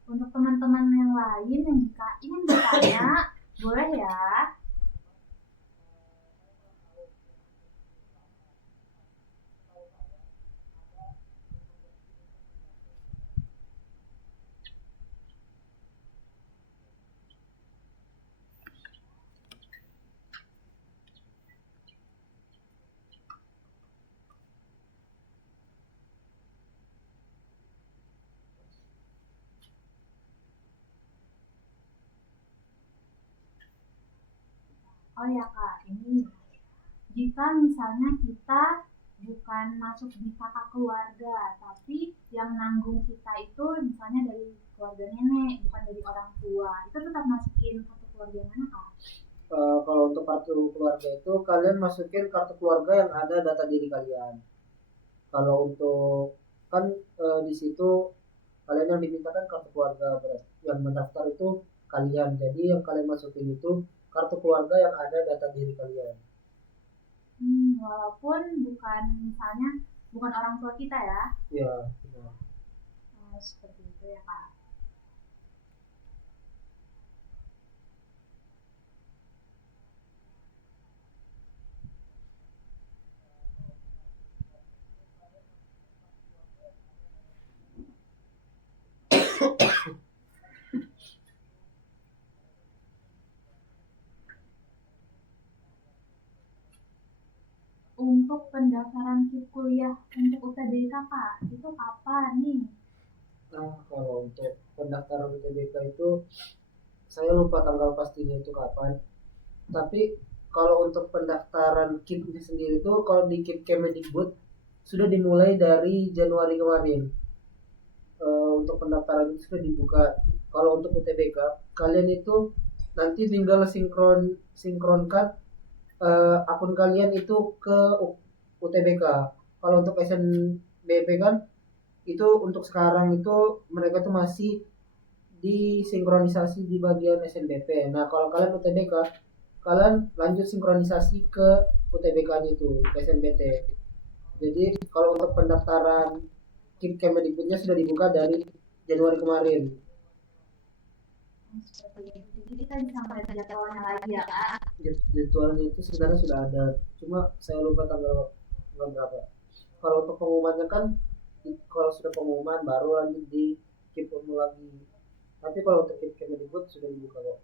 Untuk teman-teman yang lain yang jika ingin bertanya, boleh ya. Oh ya Kak, ini jika misalnya kita bukan masuk di kakak keluarga, tapi yang nanggung kita itu misalnya dari keluarga nenek, bukan dari orang tua, itu tetap masukin kartu keluarga mana Kak? Kalau untuk kartu keluarga itu kalian masukin kartu keluarga yang ada data diri kalian. Kalau untuk kan di situ kalian yang dimintakan kartu keluarga, yang mendaftar itu kalian. Jadi yang kalian masukin itu kartu keluarga yang ada data diri kalian. Walaupun bukan misalnya bukan orang tua kita ya. Ya, benar. Seperti itu ya Kak. pendaftaran KIP kuliah untuk UTBK Kak? Itu kapan nih? Nah, kalau untuk pendaftaran UTBK itu saya lupa tanggal pastinya itu kapan. Tapi kalau untuk pendaftaran KIP-nya sendiri itu kalau di KIP Kemendikbud sudah dimulai dari Januari kemarin. Untuk pendaftaran itu sudah dibuka. Kalau untuk UTBK, kalian itu nanti tinggal sinkronkan akun kalian itu ke UTBK. Kalau untuk SNBP kan itu untuk sekarang itu mereka tuh masih disinkronisasi di bagian SNBP. Nah, kalau kalian UTBK, kalian lanjut sinkronisasi ke UTBK itu, ke SNBT. Jadi kalau untuk pendaftaran KIP Kemendikbudnya sudah dibuka dari Januari kemarin. Seperti itu. Jadi kita bisa melihat jadwalnya lagi ya Kak. Jadwalnya itu sebenarnya sudah ada, cuma saya lupa tanggal berapa. Kalau untuk pengumumannya kan kalau sudah pengumuman baru lanjut di KIP lagi. Tapi kalau untuk KIP Kemendikbud sudah dibuka kok.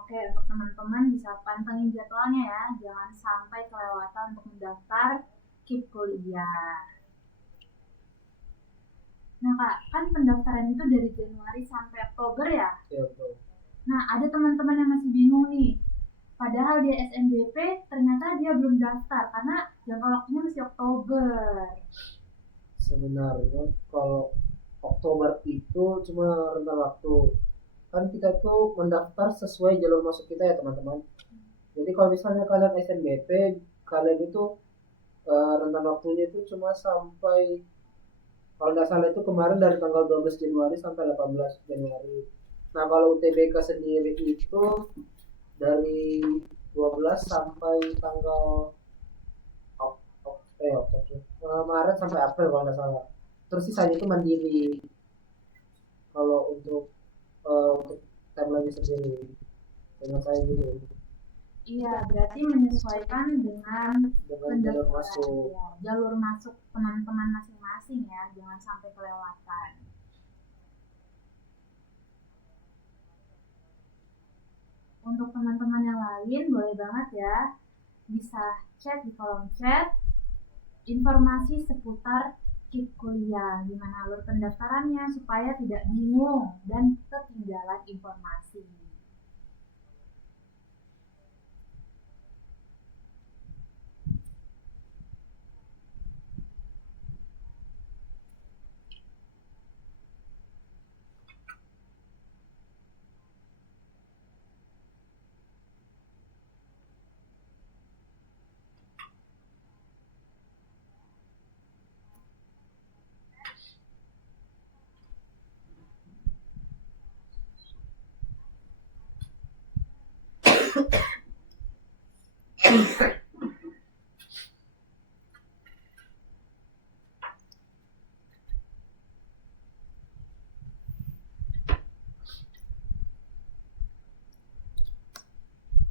Oke, untuk teman-teman bisa pantengin jadwalnya ya, jangan sampai kelewatan untuk mendaftar KIP kuliah. Nah Kak, kan pendaftaran itu dari Januari sampai Oktober ya? Ya, betul. Nah, ada teman-teman yang masih bingung nih. Padahal dia SNBP, ternyata dia belum daftar karena jangka waktunya masih Oktober. Sebenarnya kalau Oktober itu cuma rentang waktu. Kan kita tuh mendaftar sesuai jalur masuk kita ya teman-teman. Jadi kalau misalnya kalian SNBP, kalian itu rentan waktunya itu cuma sampai, kalau nggak salah itu kemarin dari tanggal 12 Januari sampai 18 Januari. Nah, kalau UTBK sendiri itu dari 12 sampai tanggal Maret sampai April kalau nggak salah. Terus sisanya itu mandiri. Kalau untuk timeline sendiri, dengan saya gitu, Iya, berarti menyesuaikan dengan jalur pendaftaran masuk. ya, jalur masuk teman-teman masing-masing ya, jangan sampai kelewatan. Untuk teman-teman yang lain boleh banget ya bisa chat di kolom chat informasi seputar KIP kuliah, gimana alur pendaftarannya supaya tidak bingung dan ketinggalan informasi.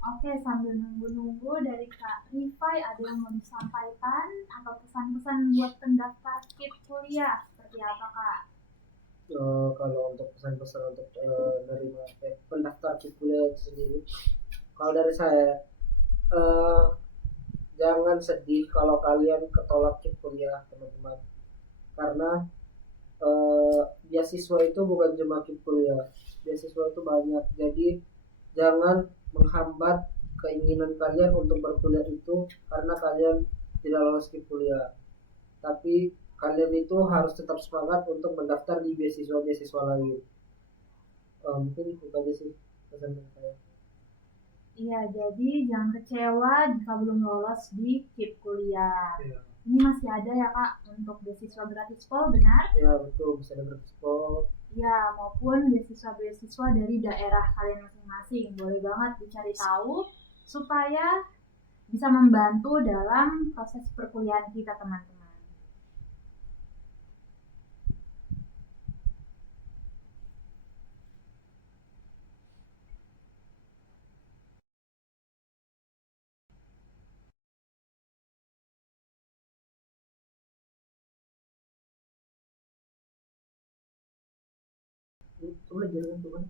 Oke, sambil nunggu-nunggu dari Kak Rifai ada yang mau disampaikan atau pesan-pesan buat pendaftar KIP kuliah seperti apa Kak? Kalau untuk pesan-pesan untuk pendaftar KIP kuliah sendiri, kalau dari saya jangan sedih kalau kalian ketolak KIP kuliah teman-teman, karena beasiswa itu bukan cuma KIP kuliah, beasiswa itu banyak. Jadi jangan menghambat keinginan kalian untuk berkuliah itu karena kalian tidak lolos KIP kuliah. Tapi kalian itu harus tetap semangat untuk mendaftar di beasiswa lain. Mungkin itu aja sih pesan saya. Iya, jadi jangan kecewa jika belum lolos di KIP kuliah. Ya. Ini masih ada ya Kak untuk beasiswa gratispol, benar? Ya, betul, bisa ada gratispol. Ya, maupun beasiswa-beasiswa dari daerah kalian masing-masing. Boleh banget dicari tahu supaya bisa membantu dalam proses perkuliahan kita teman-teman. Coba jalan tuh kan.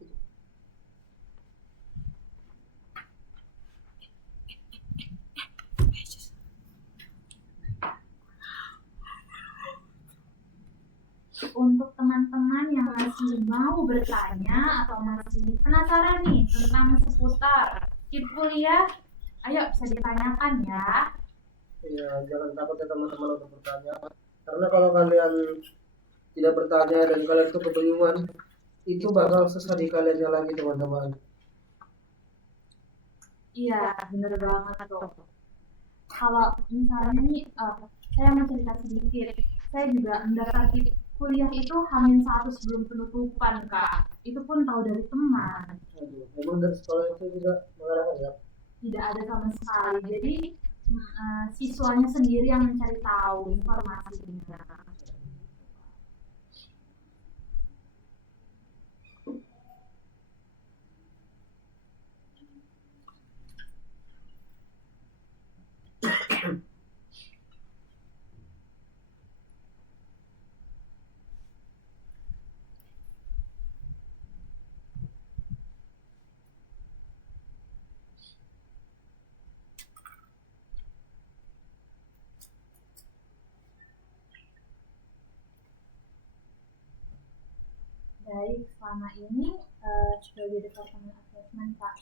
teman-teman yang masih mau bertanya atau masih penasaran nih tentang seputar KIP kuliah, ayo bisa ditanyakan ya. Ya, jangan takut ya teman-teman untuk bertanya. Karena kalau kalian tidak bertanya dan kalian tuh kebingungan, itu bakal susah di kaliannya lagi teman-teman. Iya, bener banget tuh. Kalau misalnya nih, saya mau cerita sedikit. Saya juga mendaftar kuliah itu H-1 sebelum penutupan, Kak. Itu pun tahu dari teman. Aduh, memang dari sekolah itu juga mengarahkan ya. Tidak ada sama sekali. Jadi siswanya sendiri yang mencari tahu informasinya. Baik, selama ini sebagai departemen asesmen, Pak,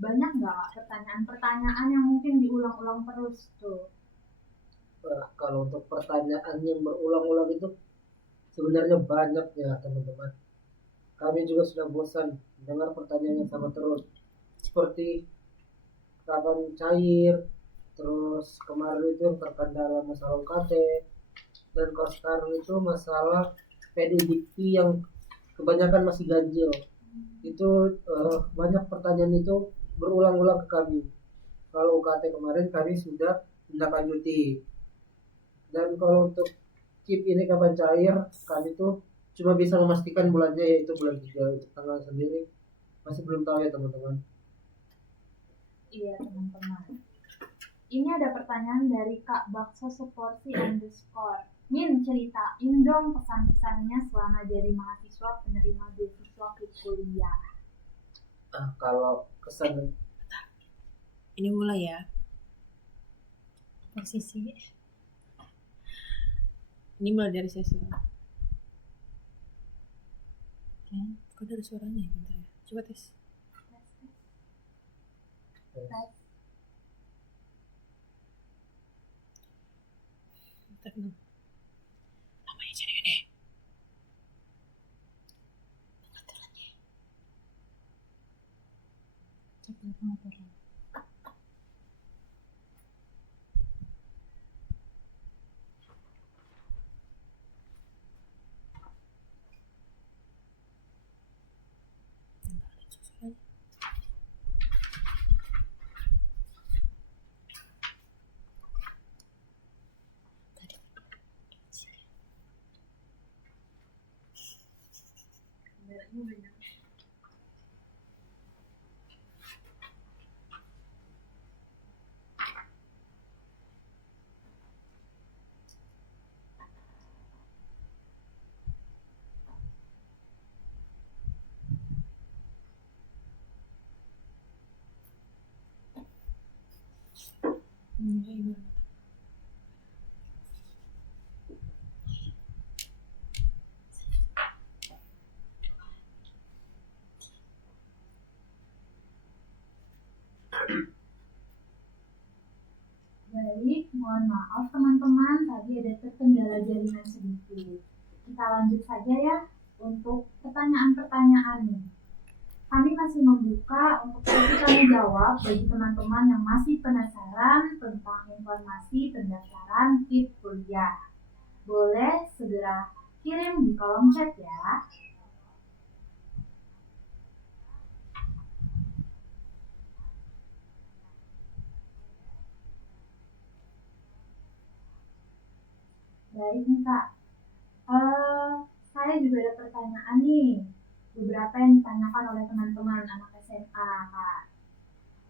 banyak nggak pertanyaan-pertanyaan yang mungkin diulang-ulang terus tuh? Kalau untuk pertanyaan yang berulang-ulang itu sebenarnya banyak ya teman-teman. Kami juga sudah bosan dengar pertanyaan yang sama terus. Seperti kapan cair, terus kemarin itu yang terkendala masalah UKT, dan kalau sekarang itu masalah PDDP yang kebanyakan masih ganjil. Itu banyak pertanyaan itu berulang-ulang ke kami. Kalau UKT kemarin kami sudah menindaklanjuti, dan kalau untuk KIP ini kapan cair, kami tuh cuma bisa memastikan bulannya yaitu bulan 3. Untuk tanggal sendiri masih belum tahu ya teman-teman. Iya teman-teman. Ini ada pertanyaan dari Kak Bakso Seporsi _ Min, ceritain dong pesan-pesannya selama jadi mahasiswa penerima beasiswa KIP kuliah. Kalau kesan Ini mulai ya. Posisi. Ini mulai dari sesi. Kok ada suaranya ya? Bentar ya. Coba tes. Bentar dulu. Namanya jadi ini. Cek dulu pengaturan. Baik, mohon maaf teman-teman, tadi ada terkendala jaringan sedikit. Kita lanjut saja ya untuk pertanyaan-pertanyaan nih. Kami masih membuka untuk sesi tanya jawab bagi teman-teman yang masih penasaran tentang informasi pendaftaran KIP kuliah. Boleh segera kirim di kolom chat ya. Baik nih Kak, saya juga ada pertanyaan nih, beberapa yang ditanyakan oleh teman-teman anak SMA Kak.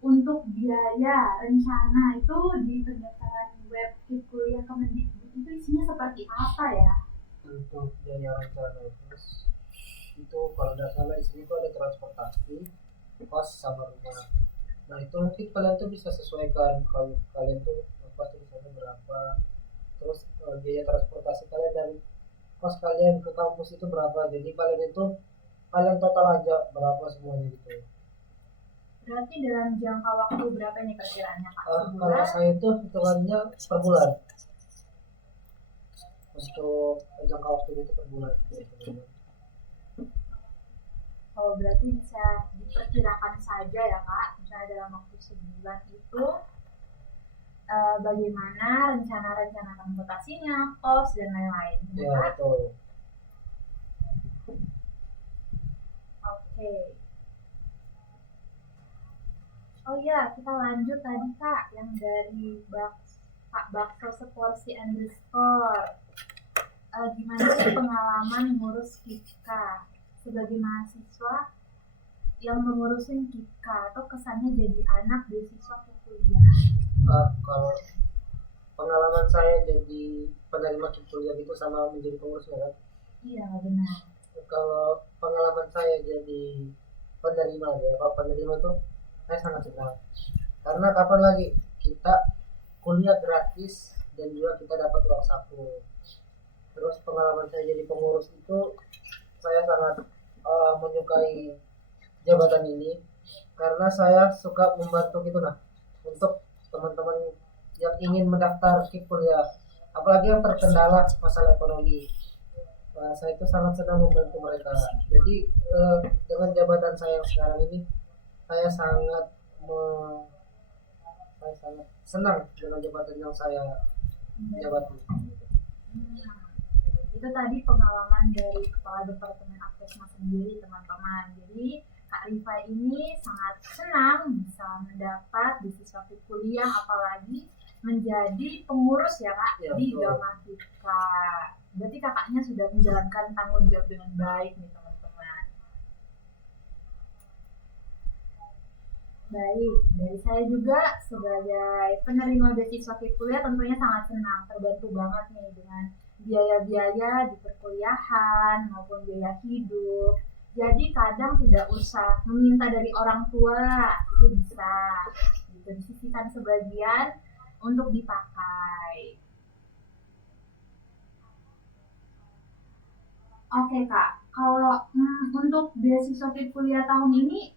Untuk biaya rencana itu di pendaftaran web KIP kuliah Kemendikbud itu isinya seperti apa ya? untuk biaya rencana itu kalau tidak salah isinya itu ada transportasi, kos sama rumah. Nah itu mungkin kalian tuh bisa sesuaikan kalau kalian tuh kos misalnya berapa, terus biaya transportasi kalian dari kos kalian ke kampus itu berapa, jadi kalian total aja berapa semuanya gitu. Berarti dalam jangka waktu berapa nih perkiraannya Kak? Kalau Sebulan? saya itu hitungannya per bulan, untuk jangka waktu itu per bulan gitu. Oh, berarti bisa diperkirakan saja ya Kak, misalnya dalam waktu sebulan itu bagaimana rencana-rencana transportasinya, kos, dan lain-lain. Ya Kak? betul. Oke. Oh iya, kita lanjut tadi Kak, yang dari Kak Bakso Seporsi underscore. Gimana sih pengalaman ngurus Kika sebagai mahasiswa yang mengurusin Kika, atau kesannya jadi anak beasiswa ke kuliah? Kalau pengalaman saya jadi penerima kuliah itu sama menjadi pengurusnya kan? Iya benar. Kalau pengalaman saya jadi penerima ya, kalau penerima itu saya sangat senang, karena kapan lagi kita kuliah gratis dan juga kita dapat uang saku. Terus pengalaman saya jadi pengurus itu saya sangat menyukai jabatan ini, karena saya suka membantu gitu nah untuk teman-teman yang ingin mendaftar ke kuliah, apalagi yang terkendala masalah ekonomi. Saya itu sangat senang membantu mereka. Jadi dengan jabatan saya yang sekarang ini, saya sangat senang dengan jabatan yang saya jabati. Itu tadi pengalaman dari Kepala Departemen Aktesma sendiri teman-teman. Jadi Kak Rifa ini sangat senang bisa mendapat beasiswa kuliah, apalagi menjadi pengurus ya Kak Ya, di betul. Gamatika. Berarti kakaknya sudah menjalankan tanggung jawab dengan baik nih teman-teman. Baik, dari saya juga sebagai penerima beasiswa kuliah tentunya sangat senang, terbantu banget nih dengan biaya-biaya di perkuliahan maupun biaya hidup. Jadi kadang tidak usah meminta dari orang tua, itu bisa gitu, disisihkan sebagian untuk dipakai. Oke Kak, kalau untuk beasiswa kuliah tahun ini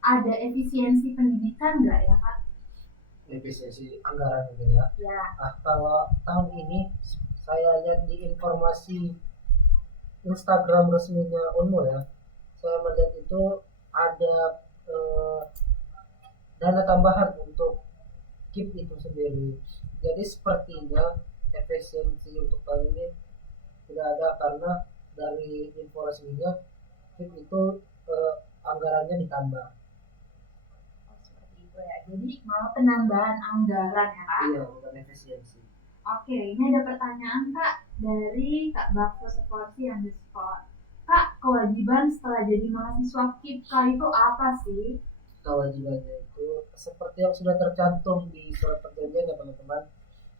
ada efisiensi pendidikan nggak ya Kak? Efisiensi anggaran gitu ya. Ya. Kalau tahun ini saya lihat di informasi Instagram resminya Unmul ya, saya melihat itu ada dana tambahan untuk KIP itu sendiri. Jadi sepertinya efisiensi untuk tahun ini tidak ada, karena dari info resminya KIP itu anggarannya ditambah. Seperti itu ya. Jadi malah penambahan anggaran ya Kak? Iya, bukan efisiensi. Oke, ini ada pertanyaan Kak dari Kak Bakso Seporsi underscore. Kak, kewajiban setelah jadi mahasiswa KIPKA itu apa sih? Kewajibannya itu seperti yang sudah tercantum di surat perjanjian ya teman-teman.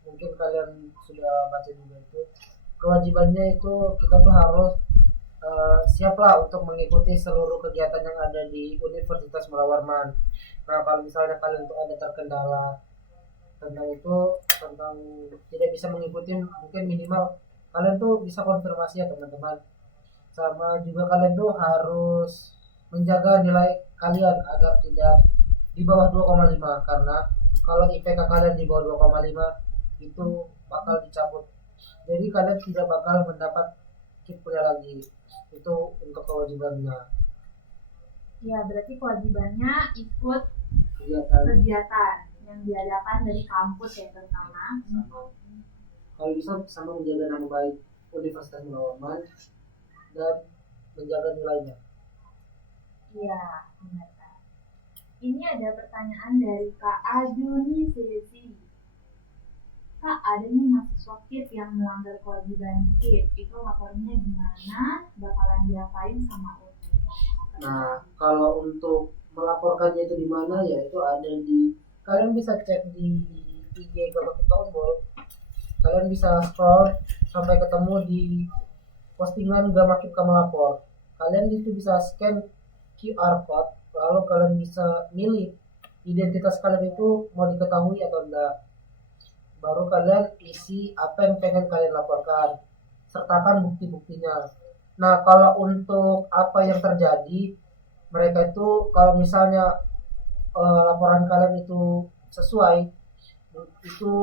Mungkin kalian sudah baca juga itu. Kewajibannya itu kita tuh harus siaplah untuk mengikuti seluruh kegiatan yang ada di Universitas Mula Warman. Nah, kalau misalnya kalian tuh ada terkendala tentang tidak bisa mengikuti, mungkin minimal kalian tuh bisa konfirmasi ya teman-teman. Sama juga kalian tuh harus menjaga nilai kalian agar tidak di bawah 2,5, karena kalau IPK kalian di bawah 2,5 itu bakal dicabut. Jadi kalian tidak bakal mendapat KIP kuliah lagi. Itu untuk kewajibannya. Ya, berarti kewajibannya ikut kegiatan yang diadakan dari kampus ya terutama. Kalau bisa sama menjaga nama baik Universitas Mula Warman dan menjaga nilainya. Iya, benar Kak. Ini ada pertanyaan dari Kak Ajuni Sesi. Kak, ada nih mahasiswa KIP yang melanggar kewajiban KIP, itu lapornya gimana? Bakalan diapain sama UNI? Nah, kalau untuk melaporkannya itu di mana ya, itu ada di, kalian bisa cek di IG Gamatika Unmul. Kalian bisa scroll sampai ketemu di postingan Gamatika melapor. Kalian itu bisa scan QR code, lalu kalian bisa milih identitas kalian itu mau diketahui atau enggak. Baru kalian isi apa yang pengen kalian laporkan. sertakan bukti-buktinya. Nah, kalau untuk apa yang terjadi, mereka itu kalau misalnya laporan kalian itu sesuai, itu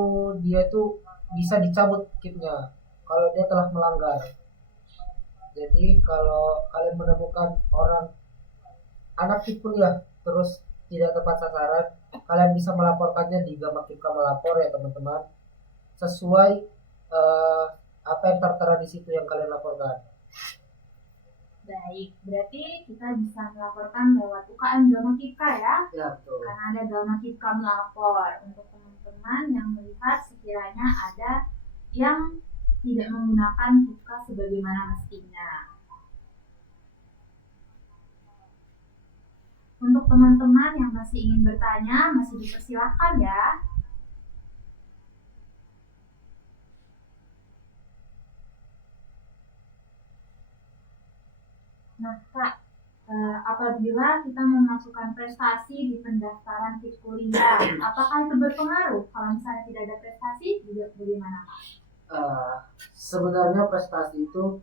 dia tuh bisa dicabut KIP-nya kalau dia telah melanggar. Jadi kalau kalian menemukan orang anak KIP kuliah terus tidak tepat sasaran, kalian bisa melaporkannya di Gama KIPKA melapor ya teman-teman, sesuai eh, apa yang tertera di situ yang kalian laporkan. Baik, berarti kita bisa melaporkan lewat UKM Gama KIPKA ya? Ya betul. Karena ada Gama KIPKA melapor. Untuk teman-teman yang melihat sekiranya ada yang tidak menggunakan KIPKA sebagaimana mestinya. Untuk teman-teman yang masih ingin bertanya, masih dipersilahkan ya. Nah, Kak, apabila kita memasukkan prestasi di pendaftaran KIP kuliah, apakah itu berpengaruh? Kalau misalnya tidak ada prestasi, juga bagaimana, Kak? Sebenarnya prestasi itu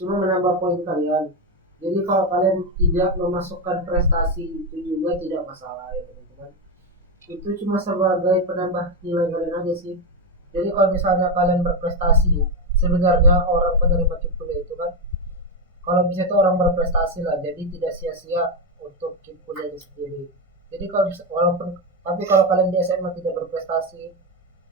cuma menambah poin kalian. Jadi kalau kalian tidak memasukkan prestasi itu juga tidak masalah ya teman-teman. Itu cuma sebagai penambah nilai kalian aja sih. Jadi kalau misalnya kalian berprestasi, sebenarnya orang penerima KIP kuliah itu kan kalau bisa itu orang berprestasi lah, jadi tidak sia-sia untuk KIP kuliahnya sendiri. Jadi kalau walaupun tapi kalau kalian di SMA tidak berprestasi,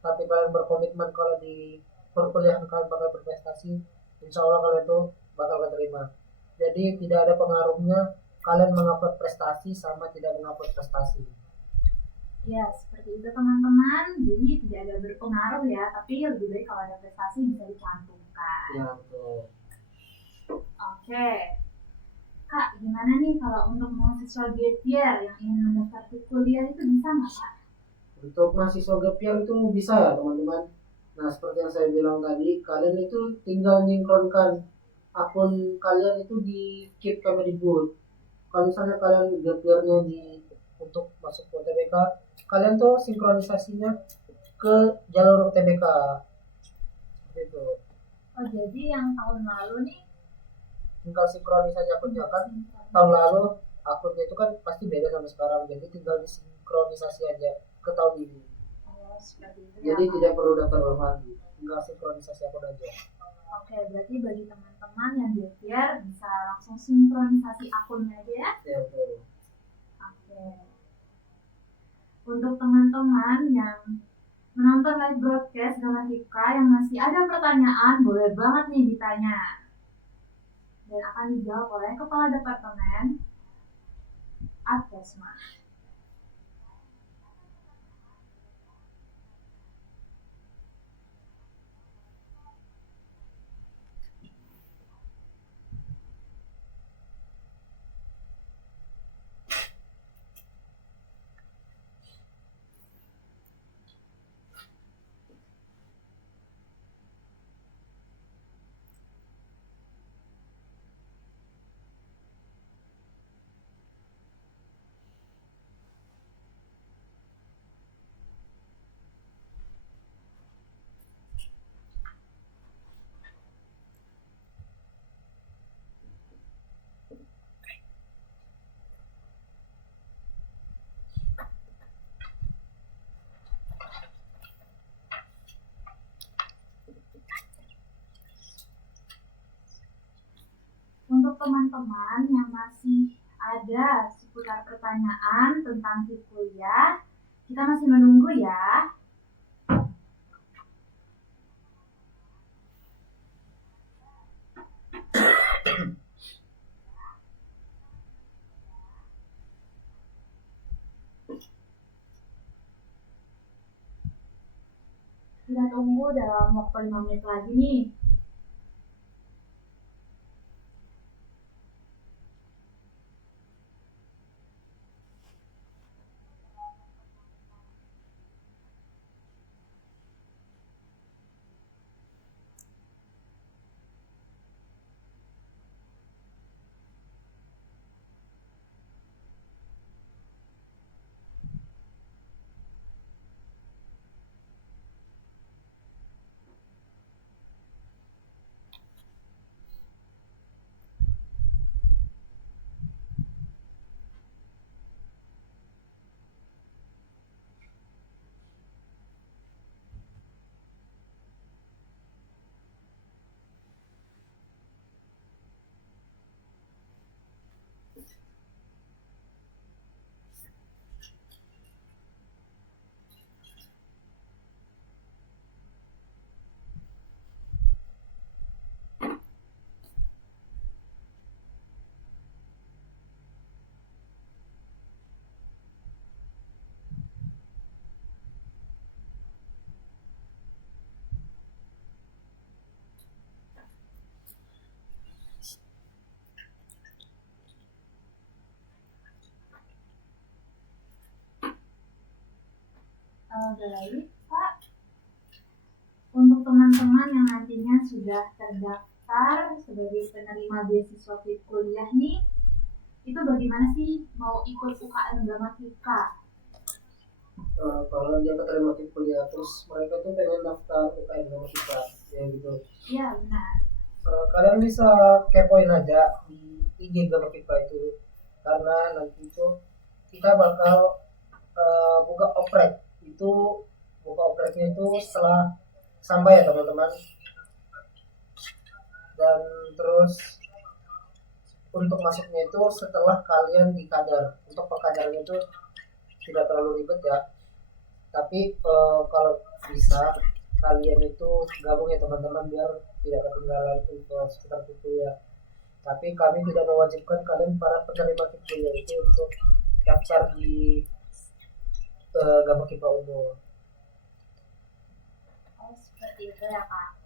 tapi kalian berkomitmen kalau di perkuliahan kalian bakal berprestasi, insya Allah kalian itu bakal keterima. Jadi tidak ada pengaruhnya kalian mengupload prestasi sama tidak mengupload prestasi. Ya, seperti itu teman-teman. Jadi tidak ada berpengaruh ya, tapi lebih baik kalau ada prestasi bisa dicantumkan. Ya betul. Oke. Kak, gimana nih kalau untuk mahasiswa gap year yang ingin mendaftar ke kuliah itu bisa nggak, Kak? Untuk mahasiswa gap year itu bisa ya teman-teman. Nah seperti yang saya bilang tadi, kalian itu tinggal sinkronkan akun kalian itu di Keep Kemdikbud. Kalau misalnya kalian gap year-nya untuk masuk ke UTBK, kalian tuh sinkronisasinya ke jalur UTBK. Seperti itu. Oh, jadi yang tahun lalu nih Tinggal sinkronisasi akunnya kan. Tahun lalu akunnya itu kan pasti beda sama sekarang, jadi tinggal disinkronisasi aja ke tahun ini. Oh, seperti itu Jadi ya, Kak. tidak perlu daftar ulang lagi, tinggal sinkronisasi akun aja. Oke, berarti bagi teman-teman yang gap year bisa langsung sinkronisasi akunnya aja ya. Ya betul. Oke. Untuk teman-teman yang menonton live broadcast Gama KIPKA yang masih ada pertanyaan, boleh banget nih ditanya. Dan akan dijawab oleh Kepala Departemen Adkesma. Untuk teman-teman yang masih ada seputar pertanyaan tentang KIP kuliah, kita masih menunggu ya. Kita tunggu dalam waktu 5 menit lagi nih. Baik, Kak. Untuk teman-teman yang nantinya sudah terdaftar sebagai penerima beasiswa FIT kuliah nih, itu bagaimana sih mau ikut UKM Gamatika? Kalau dia keterima di kuliah terus mereka tuh pengen daftar UKM sama kita ya gitu. Iya, benar. Kalian bisa kepoin aja di IG Gama kita itu, karena nanti itu kita bakal buka oprek. Itu buka opreknya itu setelah sampai ya teman-teman. Dan terus untuk masuknya itu setelah kalian dikadar. Untuk pengkadarnya itu tidak terlalu ribet ya, tapi kalau bisa kalian itu gabung ya teman-teman, biar tidak ketinggalan info seputar kuliah. Tapi kami tidak mewajibkan kalian para penerima kuliah itu untuk daftar di Gama Kipa Umum. Oh, seperti itu ya, Kak.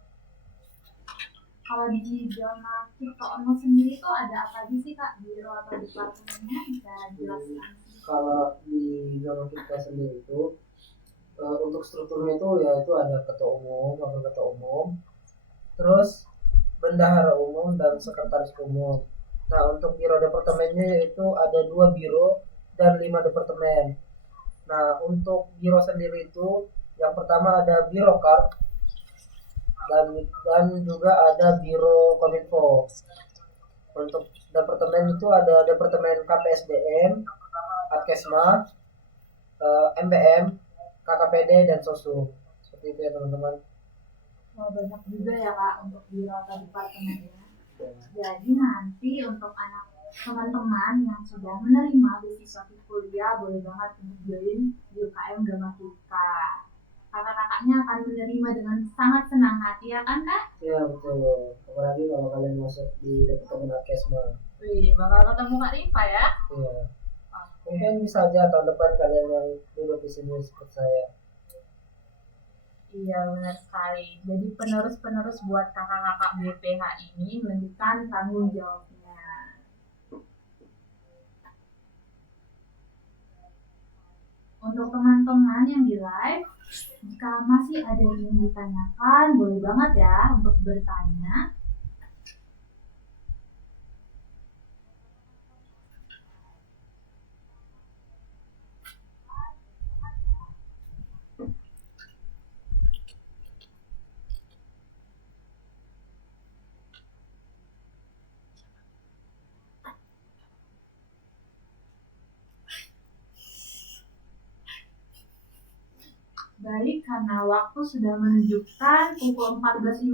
Kalau di Gama Kipa Umum sendiri tuh ada apa aja sih, Kak? Biro atau departemennya bisa jelaskan? Kalau di Gama Kipa sendiri itu untuk strukturnya itu ya itu ada ketua umum, wakil ketua umum, terus bendahara umum dan sekretaris umum. Nah untuk biro departemennya itu ada 2 biro dan 5 departemen. Nah untuk biro sendiri itu yang pertama ada biro kar dan juga ada biro kominfo. Untuk departemen itu ada departemen KPSDM, Adkesma, MBM, KKPD dan SOSU. Seperti itu ya teman-teman. Oh, banyak juga ya, Kak, untuk biro atau departemennya. Jadi nanti untuk anak teman-teman yang sudah menerima beasiswa kuliah boleh banget untuk join di UKM Gamatika. Kakak-kakaknya akan menerima dengan sangat senang hati ya kan, Kak? Iya betul. Apalagi kalau kalian masuk di departemen Adkesma. Wih, bakal ketemu Kak Rifa ya? Iya. Mungkin bisa aja tahun depan kalian yang duduk di sini seperti saya. Iya, benar sekali. Jadi penerus-penerus buat kakak-kakak BPH ini melanjutkan tanggung jawabnya. Untuk teman-teman yang di live, jika masih ada yang ingin ditanyakan, boleh banget ya untuk bertanya. Baik, karena waktu sudah menunjukkan pukul 14.50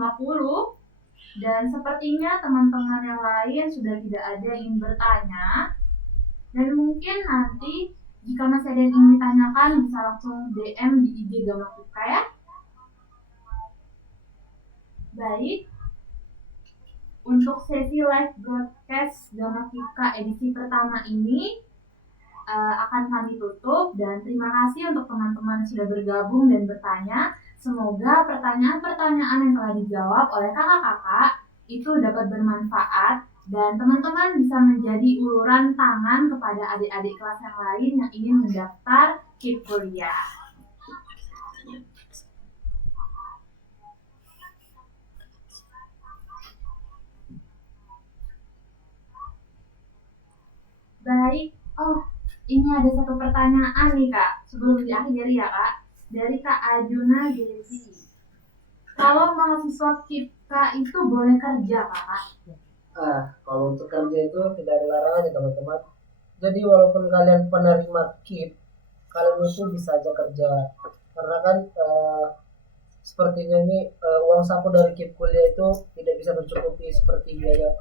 dan sepertinya teman-teman yang lain sudah tidak ada yang ingin bertanya. Dan mungkin nanti jika masih ada yang ingin ditanyakan bisa langsung DM di IG Gamatika ya. Baik, untuk sesi live broadcast Gamatika edisi pertama ini akan kami tutup, dan terima kasih untuk teman-teman yang sudah bergabung dan bertanya. Semoga pertanyaan-pertanyaan yang telah dijawab oleh kakak-kakak itu dapat bermanfaat dan teman-teman bisa menjadi uluran tangan kepada adik-adik kelas yang lain yang ingin mendaftar KIP kuliah. Baik, ini ada satu pertanyaan nih Kak, sebelum diakhiri ya Kak, dari Kak Ajuna Gezi. Kalau mahasiswa KIPKA itu boleh kerja Kak? Kalau untuk kerja itu tidak ada larangan ya teman-teman. Jadi walaupun kalian penerima KIP, kalian itu bisa aja kerja. Karena kan sepertinya ini uang saku dari KIP kuliah itu tidak bisa mencukupi seperti biaya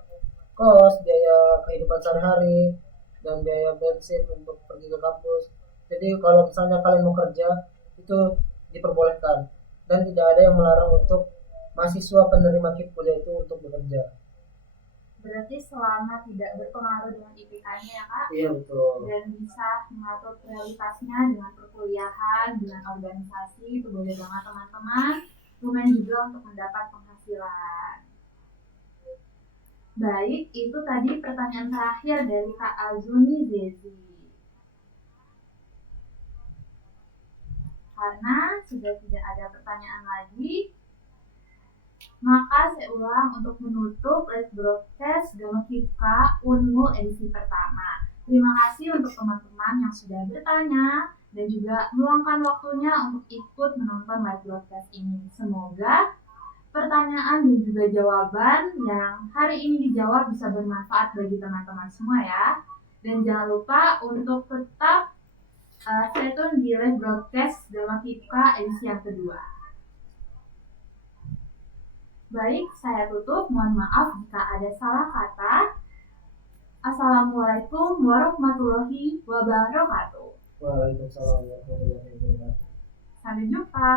kos, biaya kehidupan sehari-hari, dan biaya bensin untuk pergi ke kampus. Jadi kalau misalnya kalian mau kerja itu diperbolehkan dan tidak ada yang melarang untuk mahasiswa penerima KIP kuliah itu untuk bekerja. Berarti selama tidak berpengaruh dengan IPK-nya ya Kak? Iya betul. Dan bisa mengatur prioritasnya dengan perkuliahan, dengan organisasi, itu boleh banget teman-teman. Lumayan juga untuk mendapat penghasilan. Baik, itu tadi pertanyaan terakhir dari Kak Azuni Zezi. Karena sudah tidak ada pertanyaan lagi, maka saya ulang untuk menutup live broadcast Gama Kipka Unmul edisi pertama. Terima kasih untuk teman-teman yang sudah bertanya dan juga meluangkan waktunya untuk ikut menonton live broadcast ini. Semoga pertanyaan dan juga jawaban yang hari ini dijawab bisa bermanfaat bagi teman-teman semua ya. Dan jangan lupa untuk tetap stay tune di live broadcast Gama Kipka edisi yang kedua. Baik, saya tutup. Mohon maaf jika ada salah kata. Assalamualaikum warahmatullahi wabarakatuh. Waalaikumsalam warahmatullahi wabarakatuh. Sampai jumpa.